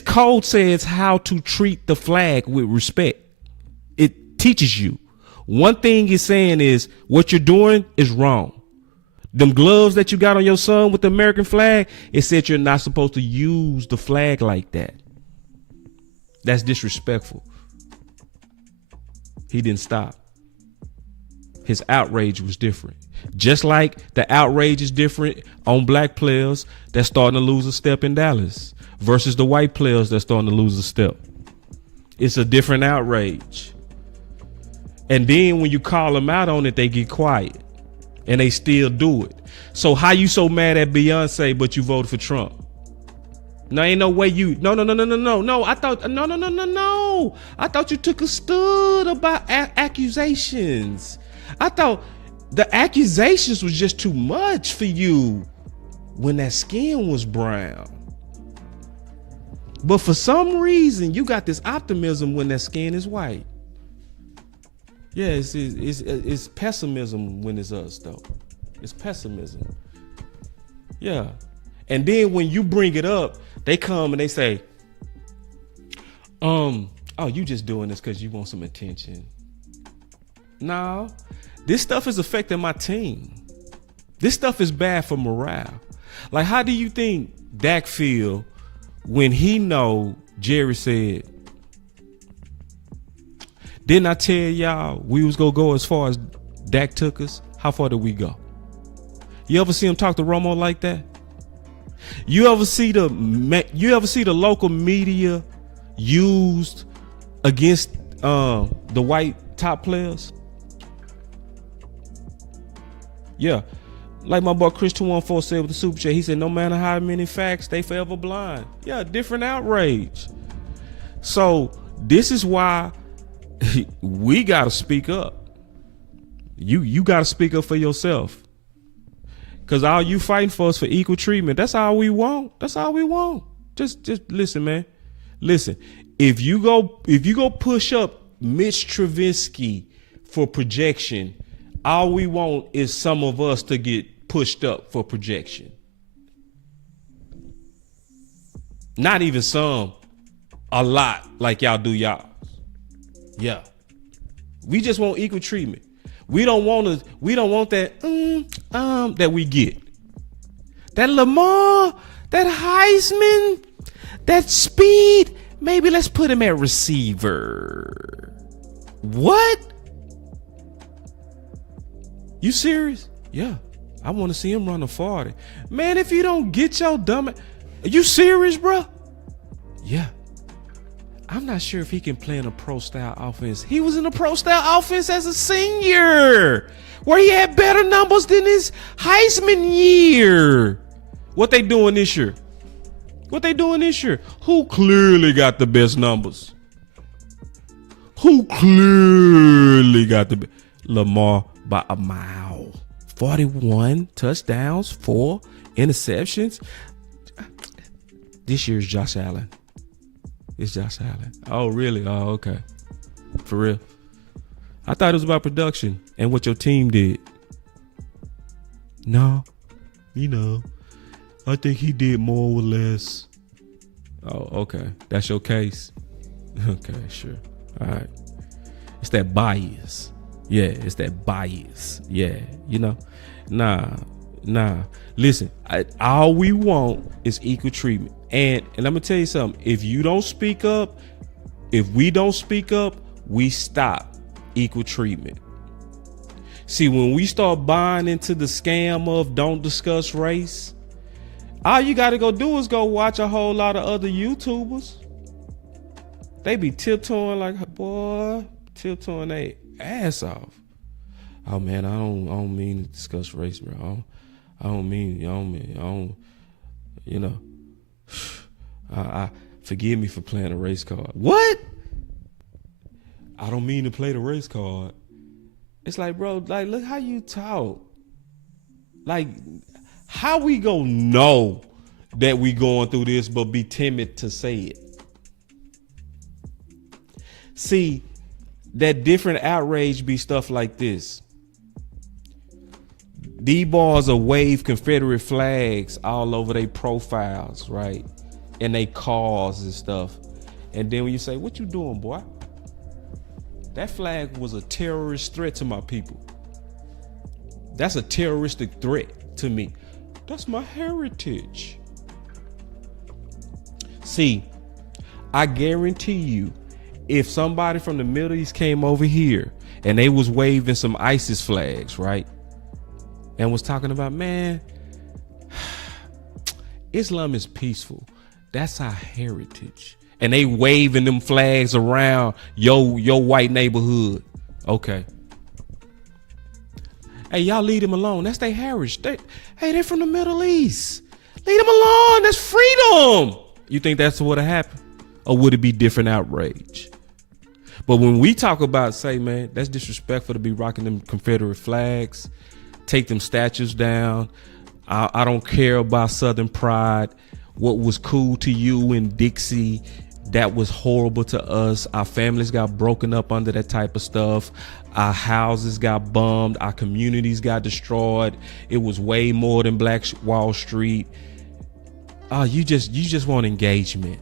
code says how to treat the flag with respect. It teaches you. One thing it's saying is what you're doing is wrong. Them gloves that you got on your son with the American flag, it said you're not supposed to use the flag like that. That's disrespectful. He didn't stop. His outrage was different. Just like the outrage is different on black players that's starting to lose a step in Dallas versus the white players that's starting to lose a step. It's a different outrage. And then when you call them out on it, they get quiet and they still do it. So how you so mad at Beyonce, but you voted for Trump? No, ain't no way you. No. I thought you took a stood about accusations. I thought the accusations was just too much for you when that skin was brown. But for some reason, you got this optimism when that skin is white. Yeah, it's pessimism when it's us, though. It's pessimism. Yeah. And then when you bring it up, they come and they say, you just doing this because you want some attention. No, this stuff is affecting my team. This stuff is bad for morale. Like, how do you think Dak feel when he know Jerry said, didn't I tell y'all we was gonna go as far as Dak took us? How far did we go? You ever see him talk to Romo like that? You ever see the local media used against the white top players? Yeah. Like my boy Chris 214 said with the super chat, he said, no matter how many facts, they forever blind. Yeah, different outrage. So this is why we gotta speak up. You gotta speak up for yourself. Cause all you fighting for is for equal treatment. That's all we want. That's all we want. Just listen, man. Listen. If you go push up Mitch Trubisky for projection, all we want is some of us to get pushed up for projection. Not even some, a lot like y'all do y'all. Yeah. We just want equal treatment. We don't want that that we get. That Lamar, that Heisman, that speed, maybe let's put him at receiver. What? You serious? Yeah. I want to see him run a 40. Man, if you don't get your dumb... Are you serious, bro? Yeah. I'm not sure if he can play in a pro-style offense. He was in a pro-style offense as a senior, where he had better numbers than his Heisman year. What they doing this year? Who clearly got the best numbers? Lamar by a mile. 41 touchdowns, 4 interceptions. This year's Josh Allen. It's Josh Allen. Oh, really? Oh, okay. For real. I thought it was about production and what your team did. No. I think he did more with less. Oh, okay. That's your case? Okay, sure. All right. It's that bias. Yeah, it's that bias. Yeah, Nah. Listen, all we want is equal treatment. And I'm going to tell you something. If we don't speak up, we stop equal treatment. See, when we start buying into the scam of don't discuss race, all you got to go do is go watch a whole lot of other YouTubers. They be tiptoeing tiptoeing their ass off. Oh man, I don't mean to discuss race, bro. I forgive me for playing a race card. What? I don't mean to play the race card. It's like, bro, like, look how you talk. Like, how we gonna know that we going through this but be timid to say it? See, that different outrage be stuff like this. D-bars will wave Confederate flags all over their profiles, right? And they cars and stuff. And then when you say, what you doing, boy? That flag was a terrorist threat to my people. That's a terroristic threat to me. That's my heritage. See, I guarantee you, if somebody from the Middle East came over here and they was waving some ISIS flags, right? And was talking about, man, Islam is peaceful. That's our heritage. And they waving them flags around your white neighborhood. Okay. Hey, y'all leave them alone. That's their heritage. They're from the Middle East. Leave them alone. That's freedom. You think that's what would have happened? Or would it be different outrage? But when we talk about, say, man, that's disrespectful to be rocking them Confederate flags, take them statues down. I don't care about Southern pride. What was cool to you in Dixie, that was horrible to us. Our families got broken up under that type of stuff. Our houses got bombed. Our communities got destroyed. It was way more than Black Wall Street. You just want engagement,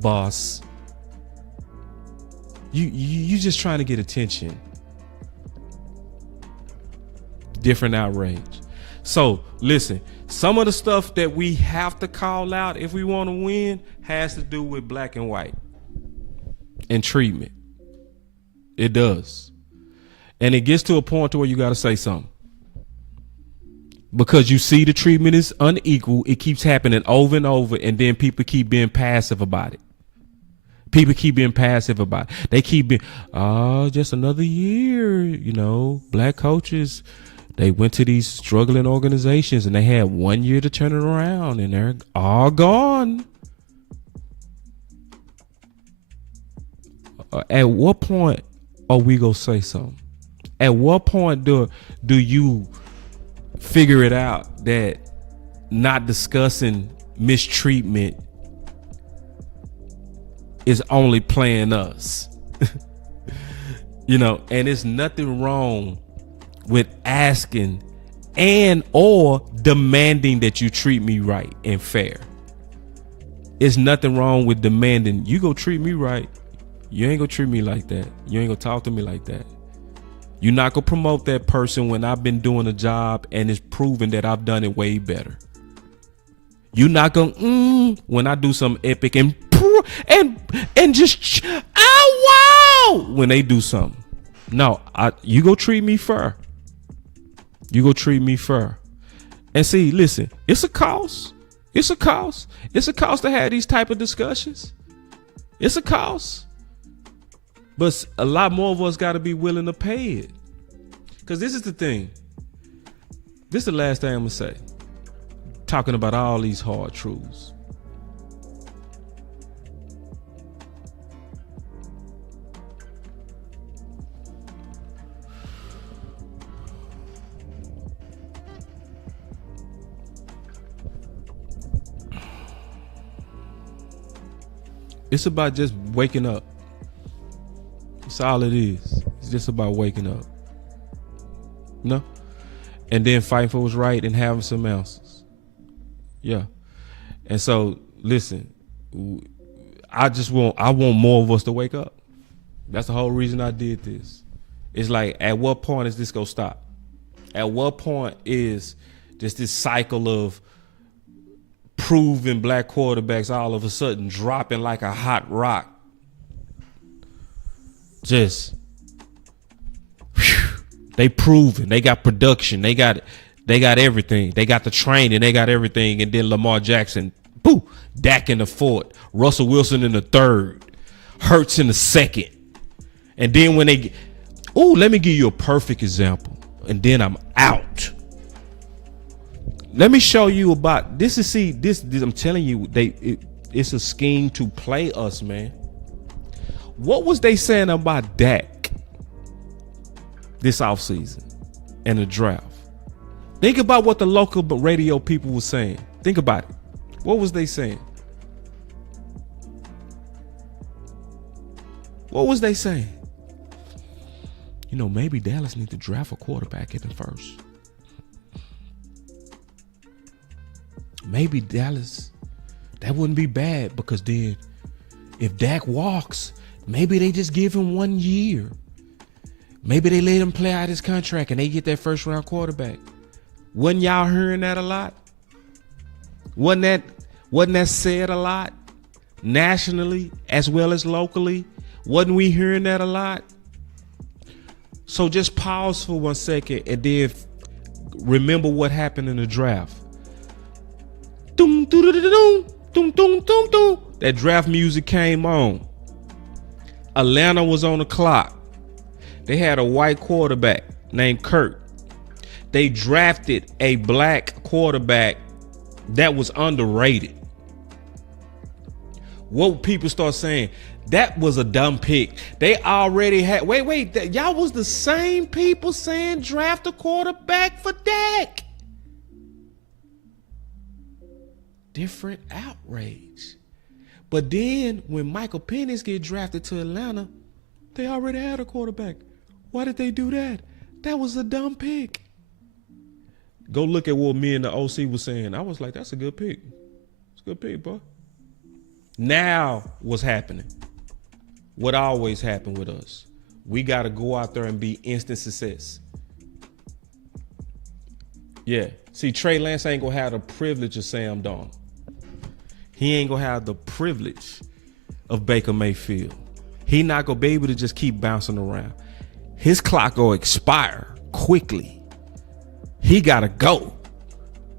boss. You just trying to get attention. Different outrage. So listen, some of the stuff that we have to call out if we want to win has to do with black and white and treatment. It does. And it gets to a point to where you got to say something. Because you see the treatment is unequal. It keeps happening over and over. And then people keep being passive about it. They keep being, just another year, black coaches, they went to these struggling organizations and they had 1 year to turn it around and they're all gone. At what point are we going to say something? At what point do you figure it out that not discussing mistreatment is only playing us? And there's nothing wrong with asking and or demanding that you treat me right and fair. It's nothing wrong with demanding you go treat me right. You ain't gonna treat me like that. You ain't gonna talk to me like that. You're not gonna promote that person when I've been doing a job and it's proven that I've done it way better. You not gonna when I do something epic and just oh wow when they do something. No, you go treat me fair. You go treat me fair. And see, listen, it's a cost. It's a cost. It's a cost to have these type of discussions. It's a cost. But a lot more of us got to be willing to pay it. Because this is the thing. This is the last thing I'm going to say. Talking about all these hard truths. It's about just waking up. That's all it is. It's just about waking up. No? And then fighting for what's right and having some answers. Yeah. And so, listen, I want more of us to wake up. That's the whole reason I did this. It's like, at what point is this gonna stop? At what point is just this cycle of proven black quarterbacks all of a sudden dropping like a hot rock? Just they proven, they got production, they got everything, they got the training, they got everything, and then Lamar Jackson, boo, Dak in the fourth, Russell Wilson in the third, Hurts in the second, and then when they, let me give you a perfect example, and then I'm out. Let me show you about this. I'm telling you, it's a scheme to play us, man. What was they saying about Dak this offseason and the draft? Think about what the local radio people were saying. Think about it. What was they saying? What was they saying? Maybe Dallas needs to draft a quarterback in the first. Maybe Dallas, that wouldn't be bad, because then if Dak walks, maybe they just give him 1 year. Maybe they let him play out his contract and they get that first round quarterback. Wasn't y'all hearing that a lot? Wasn't that said a lot? Nationally as well as locally? Wasn't we hearing that a lot? So just pause for 1 second and then remember what happened in the draft. That draft music came on. Atlanta was on the clock. They had a white quarterback named Kurt. They drafted a black quarterback that was underrated. What people start saying, that was a dumb pick. They already had, y'all was the same people saying draft a quarterback for Dak. Different outrage. But then when Michael Penix get drafted to Atlanta, they already had a quarterback. Why did they do that? That was a dumb pick. Go look at what me and the OC was saying. I was like, that's a good pick. It's a good pick, bro. Now what's happening? What always happened with us? We got to go out there and be instant success. Yeah. See, Trey Lance ain't going to have the privilege of Sam Darnold. He ain't going to have the privilege of Baker Mayfield. He not going to be able to just keep bouncing around. His clock will expire quickly. He got to go.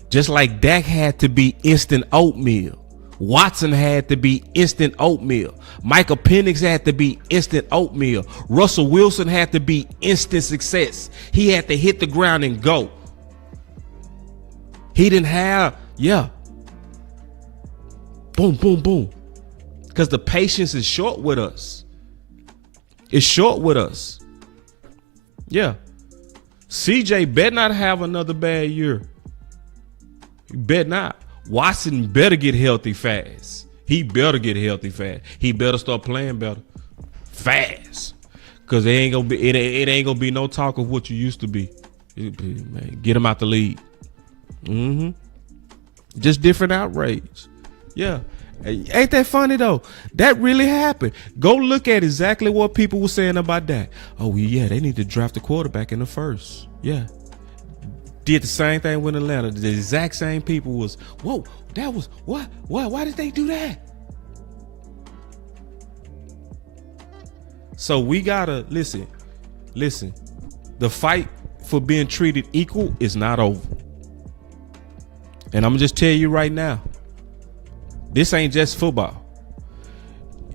Just like Dak had to be instant oatmeal. Watson had to be instant oatmeal. Michael Penix had to be instant oatmeal. Russell Wilson had to be instant success. He had to hit the ground and go. He didn't have, boom, boom, boom. Because the patience is short with us. It's short with us. Yeah. CJ better not have another bad year. He better not. Watson better get healthy fast. He better get healthy fast. He better start playing better fast. Because it ain't gonna be no talk of what you used to be. Man, get him out the league. Just different outrage. Yeah. Ain't that funny though? That really happened. Go look at exactly what people were saying about that. Oh yeah, they need to draft a quarterback in the first. Yeah. Did the same thing with Atlanta. The exact same people was, whoa, That was what? Why did they do that? So we gotta listen. The fight for being treated equal is not over. And I'm gonna just tell you right now, this ain't just football.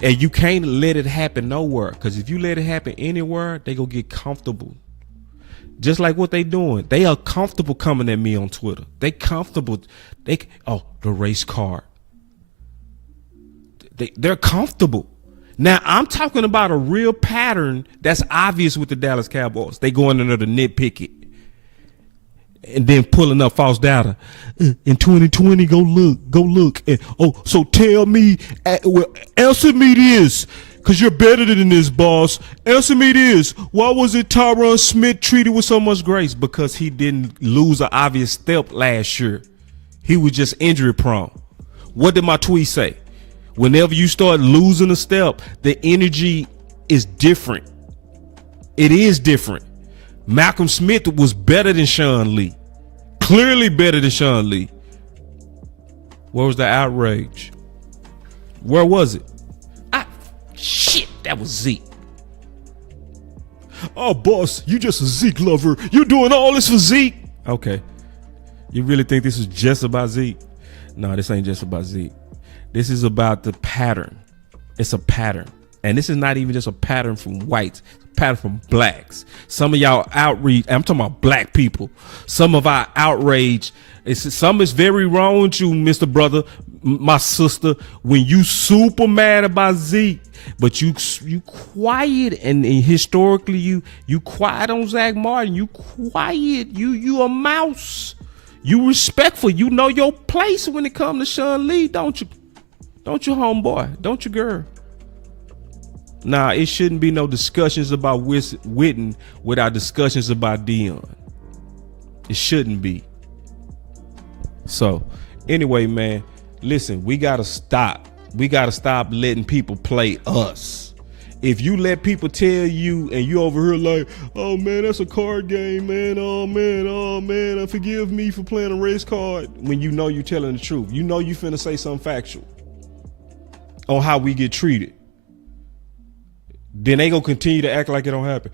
And you can't let it happen nowhere. Because if you let it happen anywhere, they gonna get comfortable. Just like what they doing. They are comfortable coming at me on Twitter. They comfortable. The race card. They're comfortable. Now, I'm talking about a real pattern that's obvious with the Dallas Cowboys. They going under the nitpick it. And then pulling up false data. In 2020, go look. And, so tell me, answer me this. Because you're better than this, boss. Answer me this. Why was it Tyron Smith treated with so much grace? Because he didn't lose an obvious step last year. He was just injury prone. What did my tweet say? Whenever you start losing a step, the energy is different. It is different. Malcolm Smith was better than Sean Lee. Clearly better than Sean Lee. Where was the outrage? Where was it? Shit, that was Zeke. Oh, boss, you just a Zeke lover. You doing all this for Zeke? Okay. You really think this is just about Zeke? No, this ain't just about Zeke. This is about the pattern. It's a pattern. And this is not even just a pattern from whites. It's a pattern from blacks. Some of y'all outrage, I'm talking about black people. Some of our outrage, some is very wrong with you, Mr. Brother, my sister, when you super mad about Zeke, but you quiet, and historically you quiet on Zach Martin. You quiet. You a mouse. You respectful. You know your place when it comes to Sean Lee, don't you? Don't you, homeboy? Don't you, girl? Nah, it shouldn't be no discussions about Witten without discussions about Dion. It shouldn't be. So, anyway, man, listen, we got to stop. We got to stop letting people play us. If you let people tell you and you over here like, oh, man, that's a card game, man. Oh, man, forgive me for playing a race card. When you know you're telling the truth. You know you finna say something factual on how we get treated. Then they gonna continue to act like it don't happen.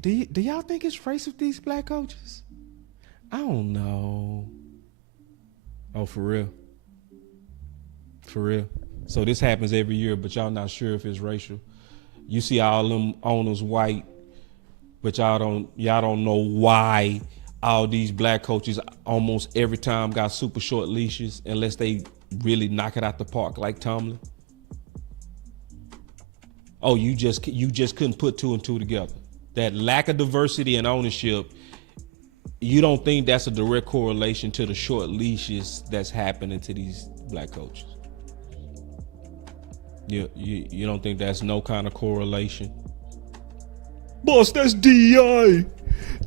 Do y'all think it's racist with these black coaches? I don't know. Oh, for real? For real? So this happens every year, but y'all not sure if it's racial. You see all them owners white, but y'all don't know why all these black coaches almost every time got super short leashes unless they really knock it out the park like Tomlin. Oh, you just couldn't put two and two together. That lack of diversity and ownership, you don't think that's a direct correlation to the short leashes that's happening to these black coaches? You don't think that's no kind of correlation? Boss, that's DEI.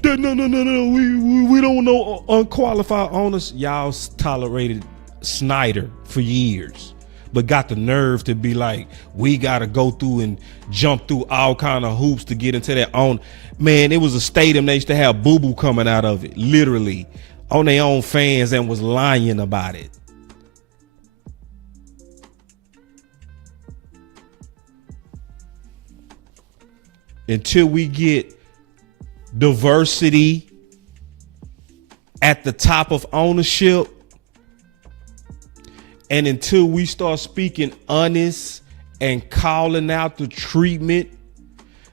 No. We don't know unqualified owners. Y'all tolerated Snyder for years, but got the nerve to be like, we got to go through and jump through all kind of hoops to get into that own. Man, it was a stadium they used to have boo-boo coming out of it, literally, on their own fans, and was lying about it. Until we get diversity at the top of ownership, and until we start speaking honest and calling out the treatment,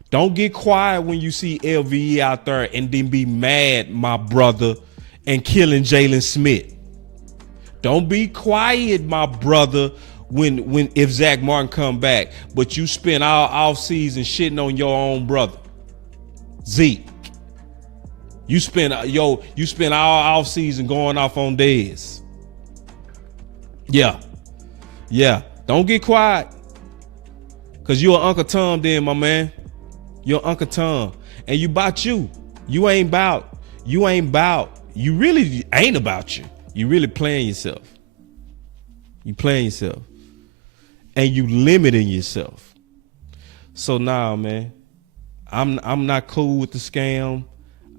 don't get quiet when you see LVE out there and then be mad, my brother, and killing Jalen Smith. Don't be quiet, my brother, when if Zach Martin come back, but you spend all off season shitting on your own brother, Zeke. You spend all off season going off on Dez. Yeah. Don't get quiet, cause you're Uncle Tom then, my man. You're Uncle Tom, and you about you. You ain't about. You really ain't about you. You really playing yourself. You playing yourself, and you limiting yourself. So now, man, I'm not cool with the scam.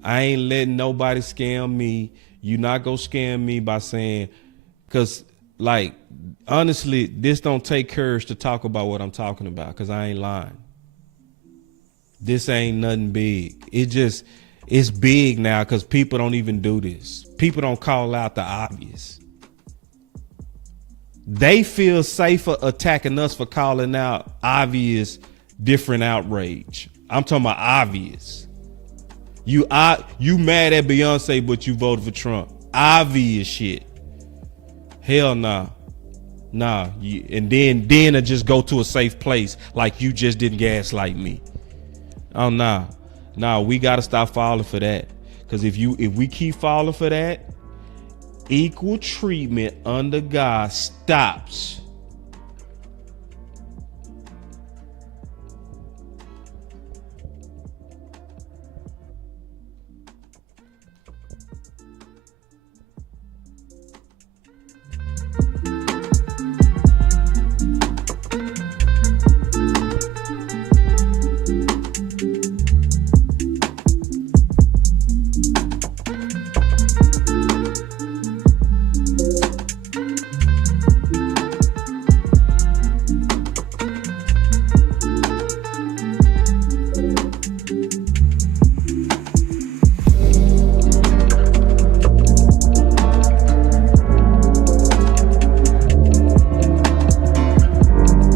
I ain't letting nobody scam me. You not gonna scam me by saying, cause like honestly, this don't take courage to talk about what I'm talking about, cause I ain't lying. This ain't nothing big. It's big now because people don't even do this. People don't call out the obvious. They feel safer attacking us for calling out obvious different outrage. I'm talking about obvious. You mad at Beyonce, but you voted for Trump. Obvious shit. Hell nah. Nah. And then I just go to a safe place like you just didn't gaslight me. Oh nah. Nah, we gotta stop falling for that. Cause if we keep falling for that, equal treatment under God stops.